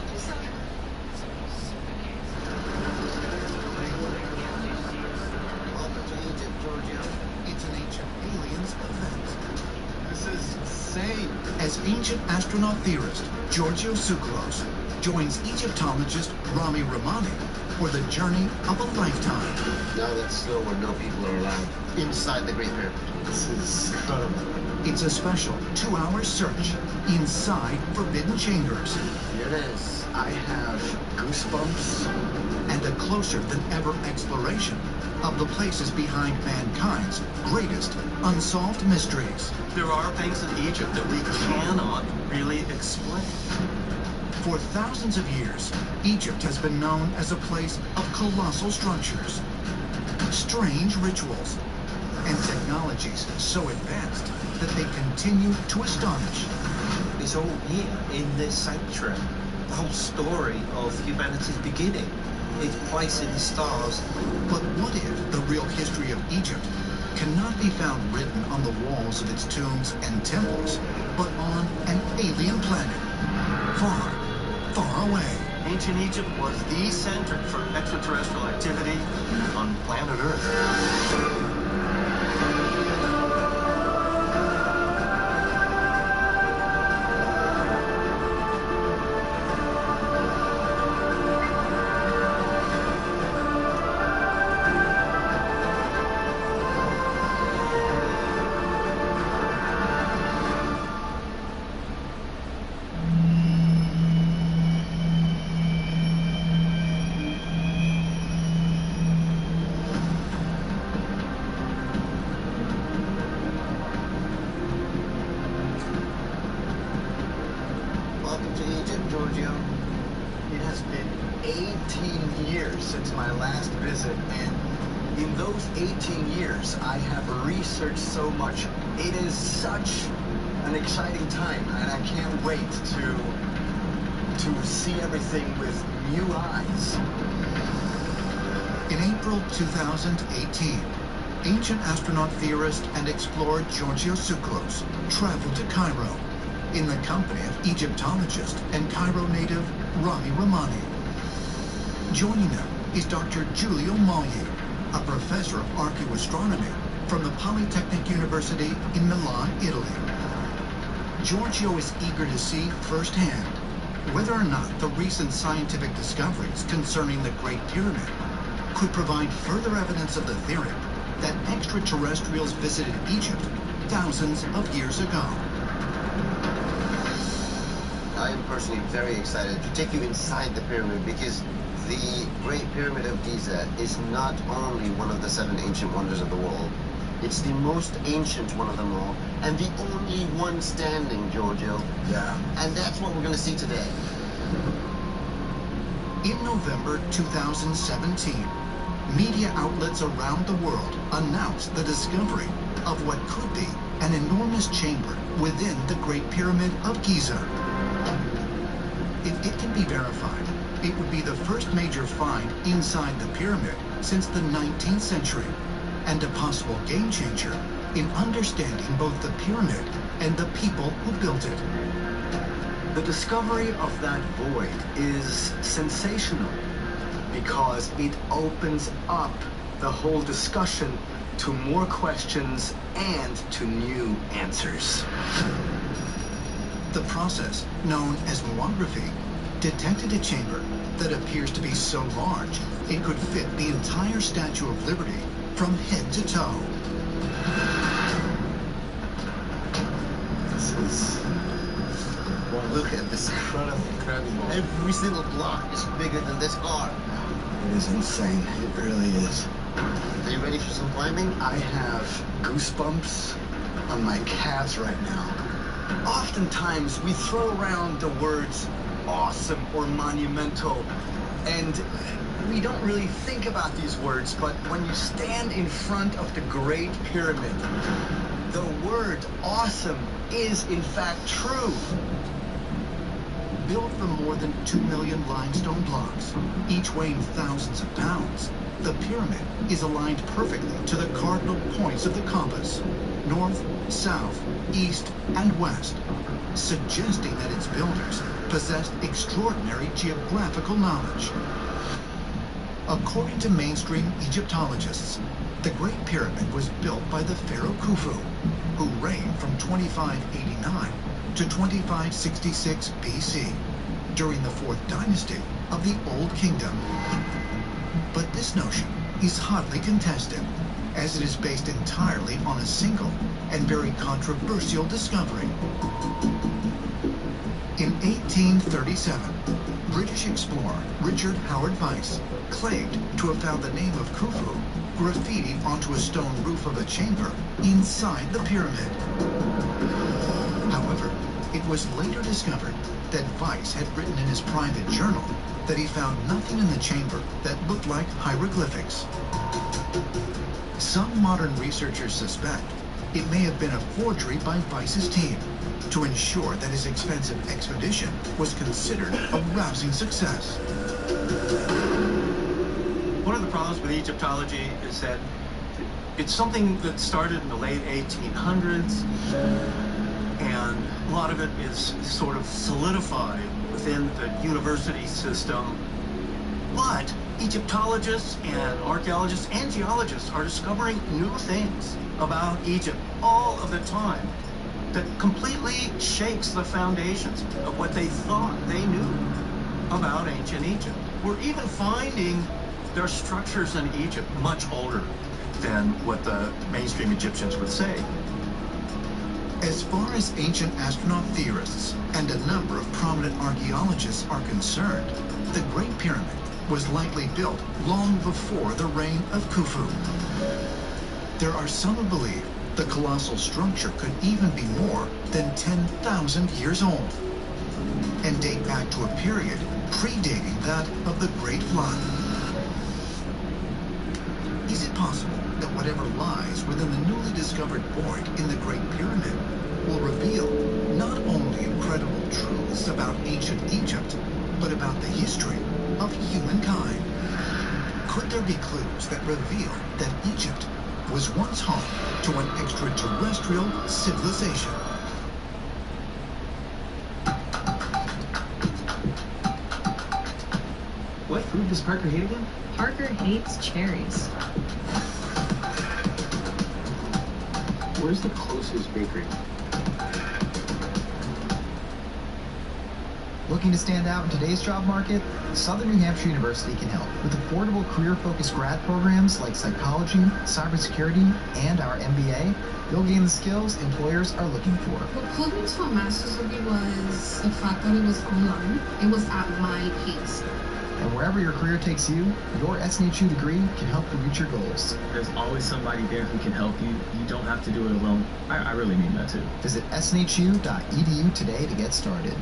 Welcome to Egypt, Giorgio. It's an ancient aliens event. This is insane. As ancient astronaut theorist Giorgio Tsoukalos joins Egyptologist Rami Rahmani for the journey of a lifetime. Now that's still where no people are allowed inside the Great Pyramid. This is incredible. It's a special 2-hour search inside forbidden chambers. Here it is. I have goosebumps. And a closer than ever exploration of the places behind mankind's greatest unsolved mysteries. There are things in Egypt that we cannot really explain. For thousands of years, Egypt has been known as a place of colossal structures, strange rituals, and technologies so advanced that they continue to astonish. It's all here in this sanctuary. The whole story of humanity's beginning. Its place in the stars. But what if the real history of Egypt cannot be found written on the walls of its tombs and temples, but on an alien planet, far, far away? Ancient Egypt was the center for extraterrestrial activity on planet Earth. Welcome to Egypt, Giorgio. It has been 18 years since my last visit, and in those 18 years, I have researched so much. It is such an exciting time, and I can't wait to see everything with new eyes. In April 2018, ancient astronaut theorist and explorer Giorgio Tsoukalos traveled to Cairo in the company of Egyptologist and Cairo native Rami Rahmani. Joining them is Dr. Giulio Magli, a professor of archaeoastronomy from the Polytechnic University in Milan, Italy. Giorgio is eager to see firsthand whether or not the recent scientific discoveries concerning the Great Pyramid could provide further evidence of the theory that extraterrestrials visited Egypt thousands of years ago. I am personally very excited to take you inside the pyramid because the Great Pyramid of Giza is not only one of the 7 ancient wonders of the world, it's the most ancient one of them all, and the only one standing, Giorgio. Yeah. And that's what we're going to see today. In November 2017, media outlets around the world announced the discovery of what could be an enormous chamber within the Great Pyramid of Giza. If it can be verified, it would be the first major find inside the pyramid since the 19th century, and a possible game changer in understanding both the pyramid and the people who built it. The discovery of that void is sensational because it opens up the whole discussion to more questions and to new answers. The process, known as muography, detected a chamber that appears to be so large it could fit the entire Statue of Liberty from head to toe. This is... Well, look at this incredible. Every single block is bigger than this car. It is insane. It really is. Are you ready for some climbing? I have goosebumps on my calves right now. Oftentimes, we throw around the words awesome or monumental, and we don't really think about these words, but when you stand in front of the Great Pyramid, the word awesome is in fact true. Built from more than 2 million limestone blocks, each weighing thousands of pounds, the pyramid is aligned perfectly to the cardinal points of the compass, north, south, east, and west, suggesting that its builders possessed extraordinary geographical knowledge. According to mainstream Egyptologists, the Great Pyramid was built by the pharaoh Khufu, who reigned from 2589 to 2566 BC, during the 4th dynasty of the Old Kingdom. But this notion is hotly contested, as it is based entirely on a single and very controversial discovery. In 1837, British explorer Richard Howard Weiss claimed to have found the name of Khufu graffitied onto a stone roof of a chamber inside the pyramid. However, it was later discovered that Weiss had written in his private journal that he found nothing in the chamber that looked like hieroglyphics. Some modern researchers suspect it may have been a forgery by Weiss's team to ensure that his expensive expedition was considered a rousing success. One of the problems with Egyptology is that it's something that started in the late 1800s, and a lot of it is sort of solidified within the university system. But Egyptologists and archaeologists and geologists are discovering new things about Egypt all of the time that completely shakes the foundations of what they thought they knew about ancient Egypt. We're even finding there are structures in Egypt much older than what the mainstream Egyptians would say. As far as ancient astronaut theorists and a number of prominent archaeologists are concerned, the Great Pyramid was likely built long before the reign of Khufu. There are some who believe the colossal structure could even be more than 10,000 years old and date back to a period predating that of the Great Flood. Is it possible that whatever lies within the newly discovered void in the Great Pyramid will reveal not only incredible truths about ancient Egypt, but about the history of humankind? Could there be clues that reveal that Egypt was once home to an extraterrestrial civilization? What food does Parker hate again? Parker hates cherries. Where's the closest bakery? Looking to stand out in today's job market? Southern New Hampshire University can help with affordable career-focused grad programs like psychology, cybersecurity, and our MBA. You'll gain the skills employers are looking for. What pulled me to a master's degree was the fact that it was online. It was at my pace. And wherever your career takes you, your SNHU degree can help you reach your goals. There's always somebody there who can help you. You don't have to do it alone. I really mean that too. Visit snhu.edu today to get started.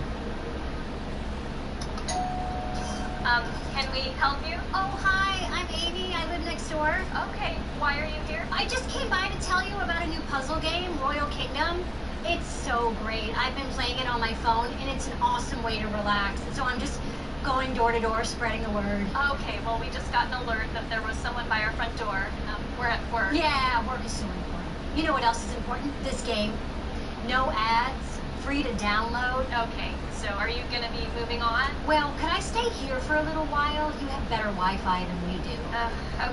Can we help you? Oh, hi, I'm Amy. I live next door. Okay, why are you here? I just came by to tell you about a new puzzle game, Royal Kingdom. It's so great. I've been playing it on my phone, and it's an awesome way to relax. And so I'm just going door to door, spreading the word. Okay, well, we just got an alert that there was someone by our front door. We're at work. Yeah, work is so important. You know what else is important? This game. No ads, free to download. Okay, so are you going to be moving on? Well, could I stay here for a little while? You have better Wi-Fi than we do.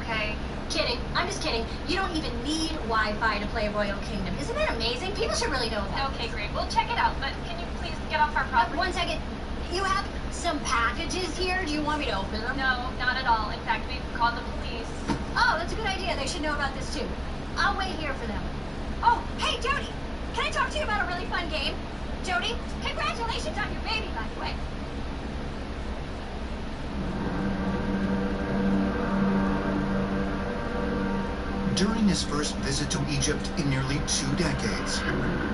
Okay. Kidding. I'm just kidding. You don't even need Wi-Fi to play Royal Kingdom. Isn't that amazing? People should really know that. Okay, great. We'll check it out, but can you please get off our property? 1 second. You have some packages here. Do you want me to open them? No, not at all. In fact, we've called the police. Oh, that's a good idea. They should know about this too. I'll wait here for them. Oh, hey, Jody. Can I talk to you about a really fun game? Jody, congratulations on your baby, by the way. During his first visit to Egypt in nearly 2 decades,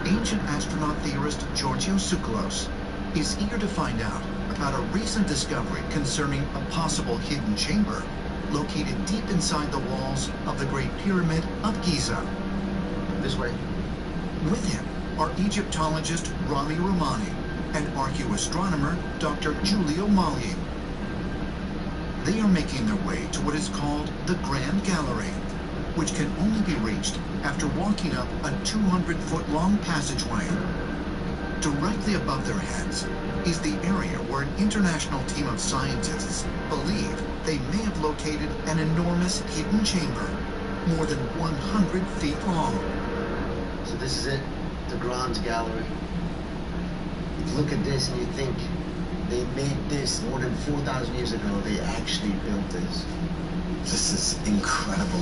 ancient astronaut theorist Georgios Tsoukalos is eager to find out about a recent discovery concerning a possible hidden chamber located deep inside the walls of the Great Pyramid of Giza. This way. With him are Egyptologist Rami Rahmani and archaeoastronomer Dr. Giulio Magli. They are making their way to what is called the Grand Gallery, which can only be reached after walking up a 200-foot-long passageway. Directly above their heads is the area where an international team of scientists believe they may have located an enormous hidden chamber, more than 100 feet long. So this is it, the Grand Gallery. You look at this and you think they made this more than 4,000 years ago. They actually built this. This is incredible.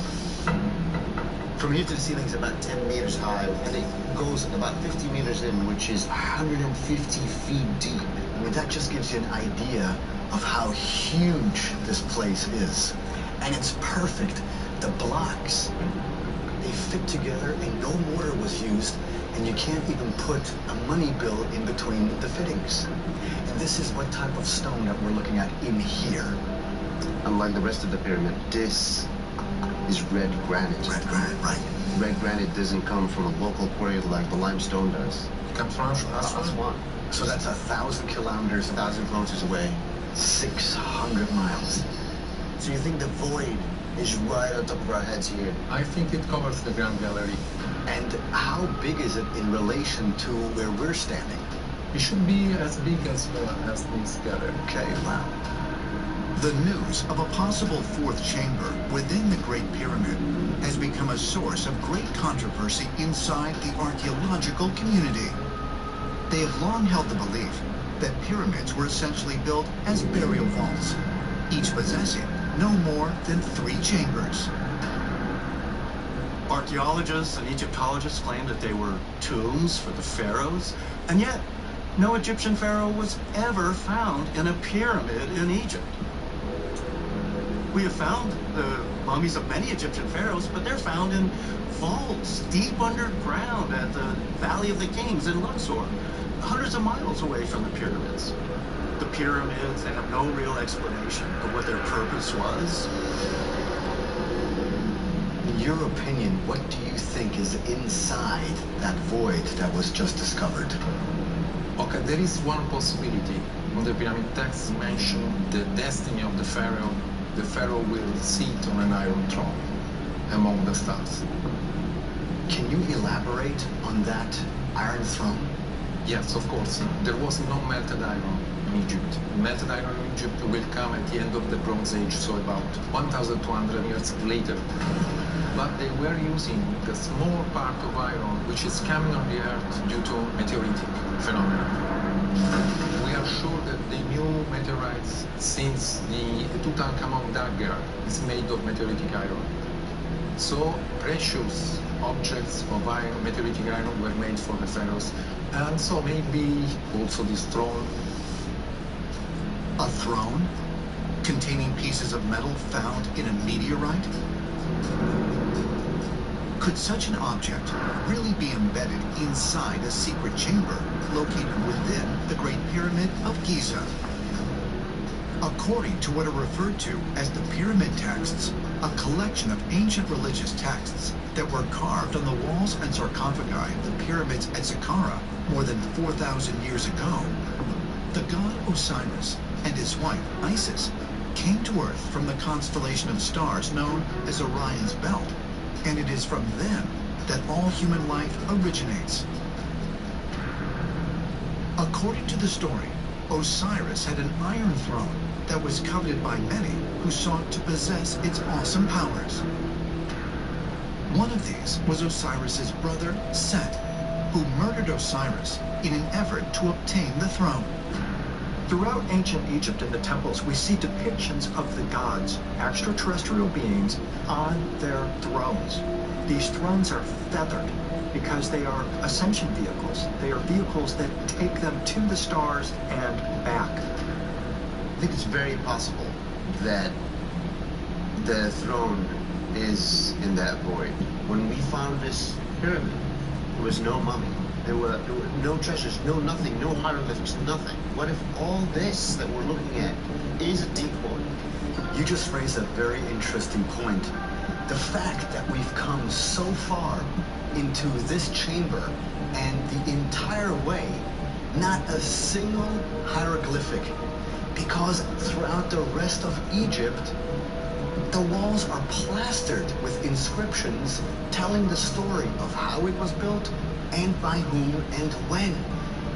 From here to the ceiling is about 10 meters high, and it goes about 50 meters in, which is 150 feet deep. I mean, that just gives you an idea of how huge this place is. And it's perfect. The blocks, they fit together and no mortar was used, and you can't even put a money bill in between the fittings. And this is what type of stone that we're looking at in here. Unlike the rest of the pyramid, this is red granite. Red granite, right. Red granite doesn't come from a local quarry like the limestone does. It comes from Aswan. So that's 1,000 kilometers, 1,000 kilometers away. 600 miles. So you think the void is right on top of our heads here? I think it covers the Grand Gallery. And how big is it in relation to where we're standing? It should be as big as this gallery. Okay, wow. The news of a possible fourth chamber within the Great Pyramid has become a source of great controversy inside the archaeological community. They have long held the belief that pyramids were essentially built as burial vaults, each possessing no more than 3 chambers. Archaeologists and Egyptologists claim that they were tombs for the pharaohs, and yet no Egyptian pharaoh was ever found in a pyramid in Egypt. We have found the mummies of many Egyptian pharaohs, but they're found in vaults deep underground at the Valley of the Kings in Luxor, hundreds of miles away from the pyramids. The pyramids, they have no real explanation of what their purpose was. In your opinion, what do you think is inside that void that was just discovered? Okay, there is one possibility. On the pyramid texts mention the destiny of the pharaoh. The pharaoh will sit on an iron throne among the stars. Can you elaborate on that iron throne? Yes, of course. There was no melted iron in Egypt. Melted iron in Egypt will come at the end of the Bronze Age, so about 1,200 years later. But they were using a small part of iron which is coming on the Earth due to meteoritic phenomena. We are sure that the new meteorites, since the Tutankhamun dagger is made of meteoritic iron, so precious objects of iron, meteoritic iron, were made for the pharaohs, and so maybe also this throne. A throne containing pieces of metal found in a meteorite? Could such an object really be embedded inside a secret chamber located within the Great Pyramid of Giza? According to what are referred to as the pyramid texts, a collection of ancient religious texts that were carved on the walls and sarcophagi of the pyramids at Saqqara more than 4,000 years ago, the god Osiris and his wife Isis came to Earth from the constellation of stars known as Orion's Belt, and it is from them that all human life originates. According to the story, Osiris had an iron throne that was coveted by many who sought to possess its awesome powers. One of these was Osiris's brother, Set, who murdered Osiris in an effort to obtain the throne. Throughout ancient Egypt in the temples, we see depictions of the gods, extraterrestrial beings, on their thrones. These thrones are feathered because they are ascension vehicles. They are vehicles that take them to the stars and back. I think it's very possible that the throne is in that void. When we found this pyramid, there was no mummy. There were no treasures, no nothing, no hieroglyphics, nothing. What if all this that we're looking at is a decoy? You just raised a very interesting point. The fact that we've come so far into this chamber and the entire way, not a single hieroglyphic, because throughout the rest of Egypt, the walls are plastered with inscriptions telling the story of how it was built and by whom and when.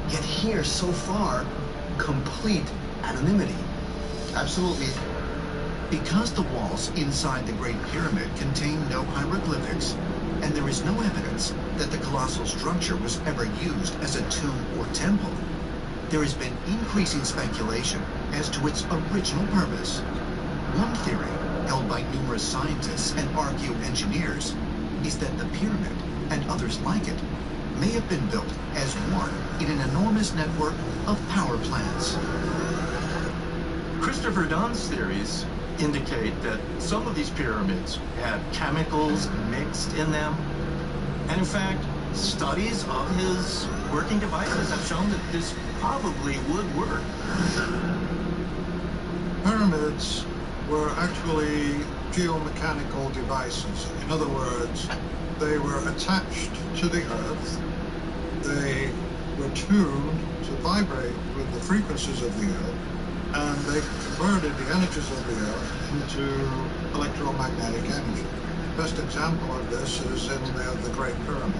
Yet here, so far, complete anonymity. Absolutely. Because the walls inside the Great Pyramid contain no hieroglyphics, and there is no evidence that the colossal structure was ever used as a tomb or temple, there has been increasing speculation as to its original purpose. One theory, held by numerous scientists and archaeoengineers, is that the pyramid, and others like it, may have been built as one in an enormous network of power plants. Christopher Dunn's theories indicate that some of these pyramids had chemicals mixed in them. And in fact, studies of his working devices have shown that this probably would work. Pyramids were actually geomechanical devices. In other words, they were attached to the earth. They were tuned to vibrate with the frequencies of the earth, and they converted the energies of the earth into electromagnetic energy. The best example of this is in the Great Pyramid.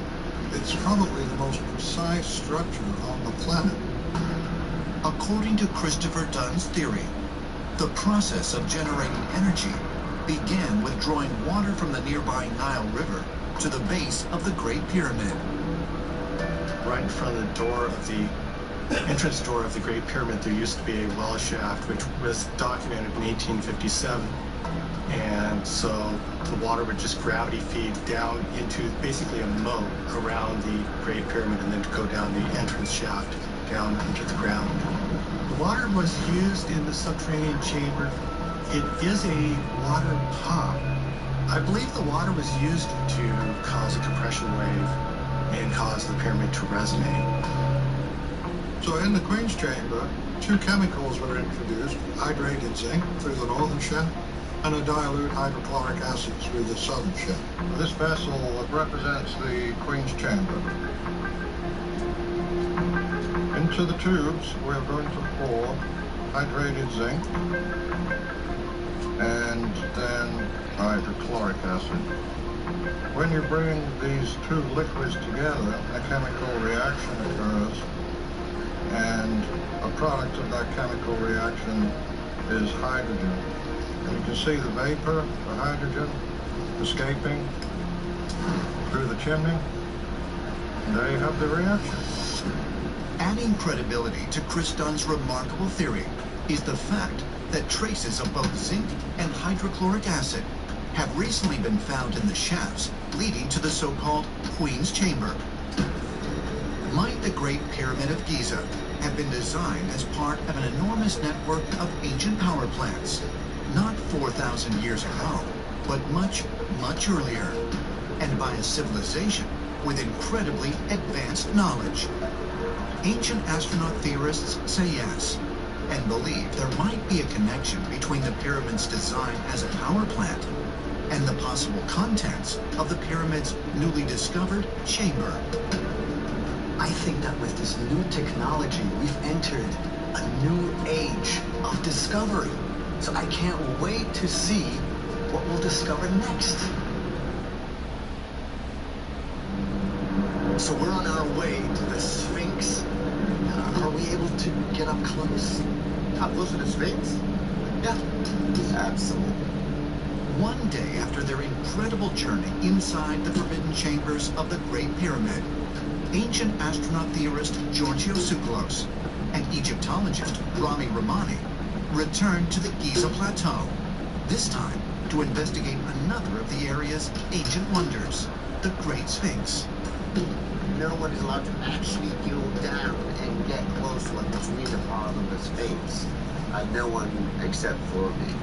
It's probably the most precise structure on the planet. According to Christopher Dunn's theory, the process of generating energy began with drawing water from the nearby Nile River to the base of the Great Pyramid. Right in front of the door of the entrance door of the Great Pyramid, there used to be a well shaft, which was documented in 1857. And so the water would just gravity feed down into basically a moat around the Great Pyramid and then to go down the entrance shaft down into the ground. The water was used in the subterranean chamber. It is a water pump. I believe the water was used to cause a compression wave and cause the pyramid to resonate. So in the Queen's Chamber, two chemicals were introduced: hydrated zinc through the northern shaft and a dilute hydrochloric acid through the southern shaft. This vessel represents the Queen's Chamber. Into the tubes, we're going to pour hydrated zinc and then hydrochloric acid. When you bring these two liquids together, a chemical reaction occurs, and a product of that chemical reaction is hydrogen. And you can see the vapor, the hydrogen, escaping through the chimney. And there you have the reaction. Adding credibility to Chris Dunn's remarkable theory is the fact that traces of both zinc and hydrochloric acid have recently been found in the shafts leading to the so-called Queen's Chamber. Might the Great Pyramid of Giza have been designed as part of an enormous network of ancient power plants, not 4,000 years ago, but much, much earlier, and by a civilization with incredibly advanced knowledge? Ancient astronaut theorists say yes, and believe there might be a connection between the pyramid's design as a power plant and the possible contents of the pyramid's newly discovered chamber. I think that with this new technology, we've entered a new age of discovery. So I can't wait to see what we'll discover next. So we're on our way to the Sphinx. Are we able to get up close? Up close to the Sphinx? Yeah. Absolutely. One day after their incredible journey inside the forbidden chambers of the Great Pyramid, ancient astronaut theorist Giorgio Tsoukalos and Egyptologist Rami Rahmani returned to the Giza Plateau, this time to investigate another of the area's ancient wonders, the Great Sphinx. No one is allowed to actually go down and get close to what's near the part of the Sphinx. No one except for me.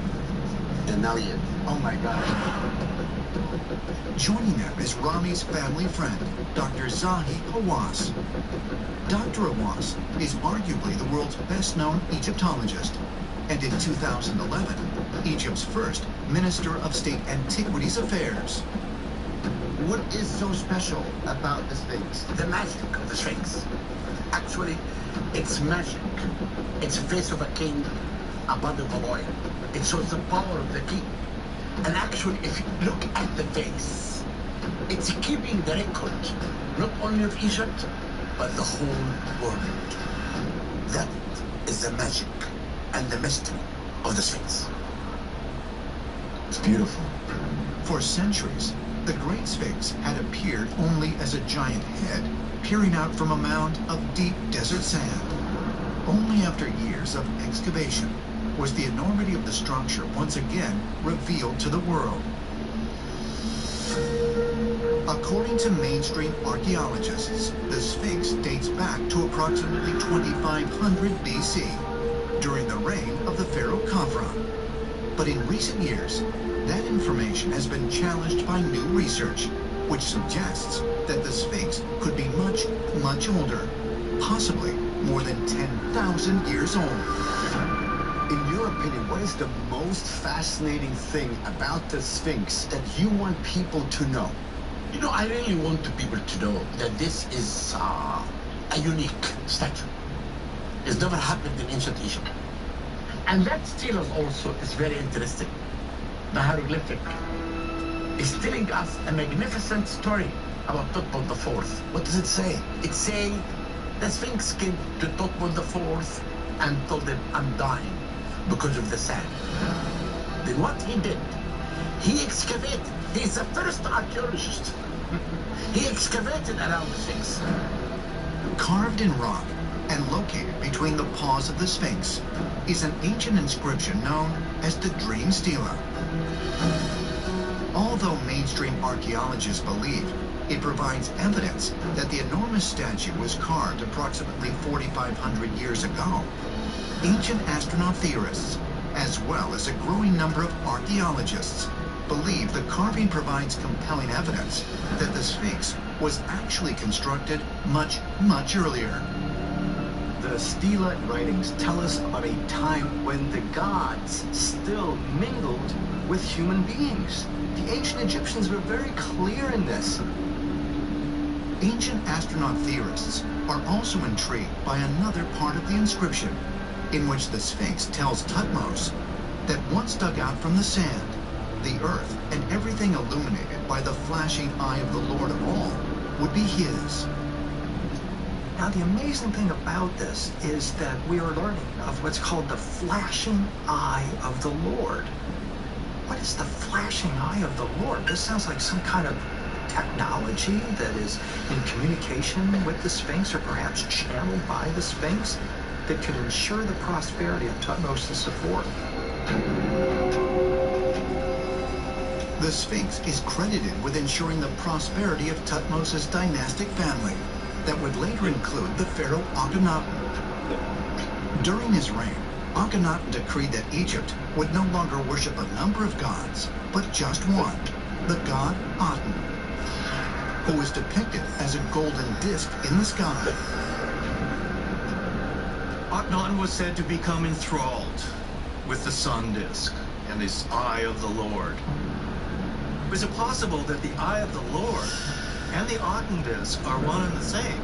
Denalian. Oh my God. Joining them is Rami's family friend, Dr. Zahi Hawass. Dr. Hawass is arguably the world's best-known Egyptologist, and in 2011, Egypt's first Minister of State Antiquities Affairs. What is so special about the Sphinx? The magic of the Sphinx. Actually, it's magic. It's the face of a king, a body of a lion. It shows the power of the king. And actually, if you look at the face, it's keeping the record, not only of Egypt, but the whole world. That is the magic and the mystery of the Sphinx. It's beautiful. For centuries, the Great Sphinx had appeared only as a giant head peering out from a mound of deep desert sand. Only after years of excavation was the enormity of the structure once again revealed to the world. According to mainstream archaeologists, the Sphinx dates back to approximately 2500 BC, during the reign of the pharaoh Khafra. But in recent years, that information has been challenged by new research, which suggests that the Sphinx could be much, much older, possibly more than 10,000 years old. In your opinion, what is the most fascinating thing about the Sphinx that you want people to know? You know, I really want the people to know that this is a unique statue. It's never happened in ancient Egypt. And that stele also is very interesting. The hieroglyphic is telling us a magnificent story about Thutmose IV. What does it say? It's saying the Sphinx came to Thutmose IV and told him, I'm dying because of the sand. Then what he did, he excavated. He's the first archaeologist. He excavated around the Sphinx. Carved in rock and located between the paws of the Sphinx is an ancient inscription known as the Dream Stela. Although mainstream archaeologists believe it provides evidence that the enormous statue was carved approximately 4,500 years ago, ancient astronaut theorists, as well as a growing number of archaeologists, believe the carving provides compelling evidence that the Sphinx was actually constructed much, much earlier. The stela writings tell us about a time when the gods still mingled with human beings. The ancient Egyptians were very clear in this. Ancient astronaut theorists are also intrigued by another part of the inscription, in which the Sphinx tells Thutmose that once dug out from the sand, the earth and everything illuminated by the flashing eye of the Lord of all would be his. Now, the amazing thing about this is that we are learning of what's called the flashing eye of the Lord. What is the flashing eye of the Lord? This sounds like some kind of technology that is in communication with the Sphinx, or perhaps channeled by the Sphinx, that could ensure the prosperity of Thutmose IV. The Sphinx is credited with ensuring the prosperity of Thutmose's dynastic family that would later include the pharaoh Akhenaten. During his reign, Akhenaten decreed that Egypt would no longer worship a number of gods, but just one, the god Aten, who was depicted as a golden disc in the sky. Akhenaten was said to become enthralled with the sun disk and this eye of the Lord. Was it possible that the eye of the Lord and the Aten disk are one and the same,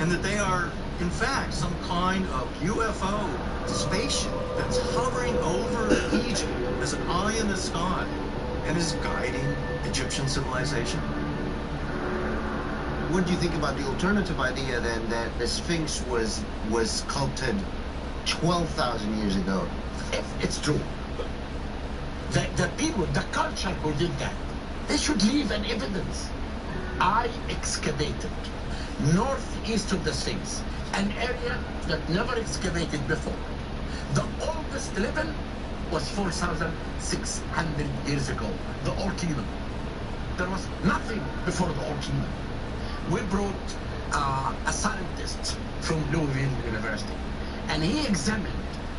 and that they are, in fact, some kind of UFO spaceship that's hovering over Egypt as an eye in the sky and is guiding Egyptian civilization? What do you think about the alternative idea then that the Sphinx was sculpted 12,000 years ago? It's true. The people, the culture who did that, they should leave an evidence. I excavated northeast of the Sphinx, an area that never excavated before. The oldest living was 4,600 years ago, the Old Kingdom. There was nothing before the Old Kingdom. We brought a scientist from Louisville University, and he examined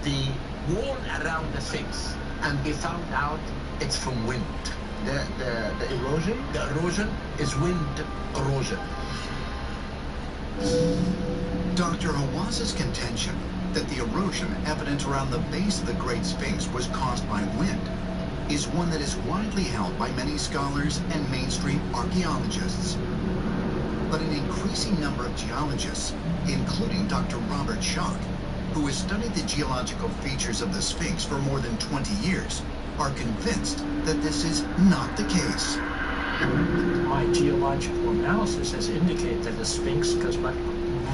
the wall around the Sphinx, and he found out It's from wind. The erosion? The erosion is wind erosion. Dr. Hawaz's contention that the erosion evident around the base of the Great Sphinx was caused by wind is one that is widely held by many scholars and mainstream archaeologists. But an increasing number of geologists, including Dr. Robert Schoch, who has studied the geological features of the Sphinx for more than 20 years, are convinced that this is not the case. My geological analysis has indicated that the Sphinx goes back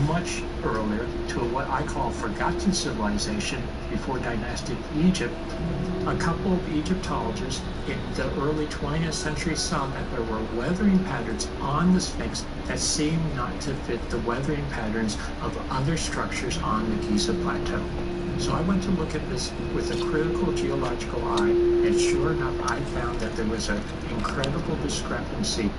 much earlier to what I call forgotten civilization before dynastic Egypt. A couple of Egyptologists in the early 20th century saw that there were weathering patterns on the Sphinx that seemed not to fit the weathering patterns of other structures on the Giza Plateau. So I went to look at this with a critical geological eye, and sure enough, I found that there was an incredible discrepancy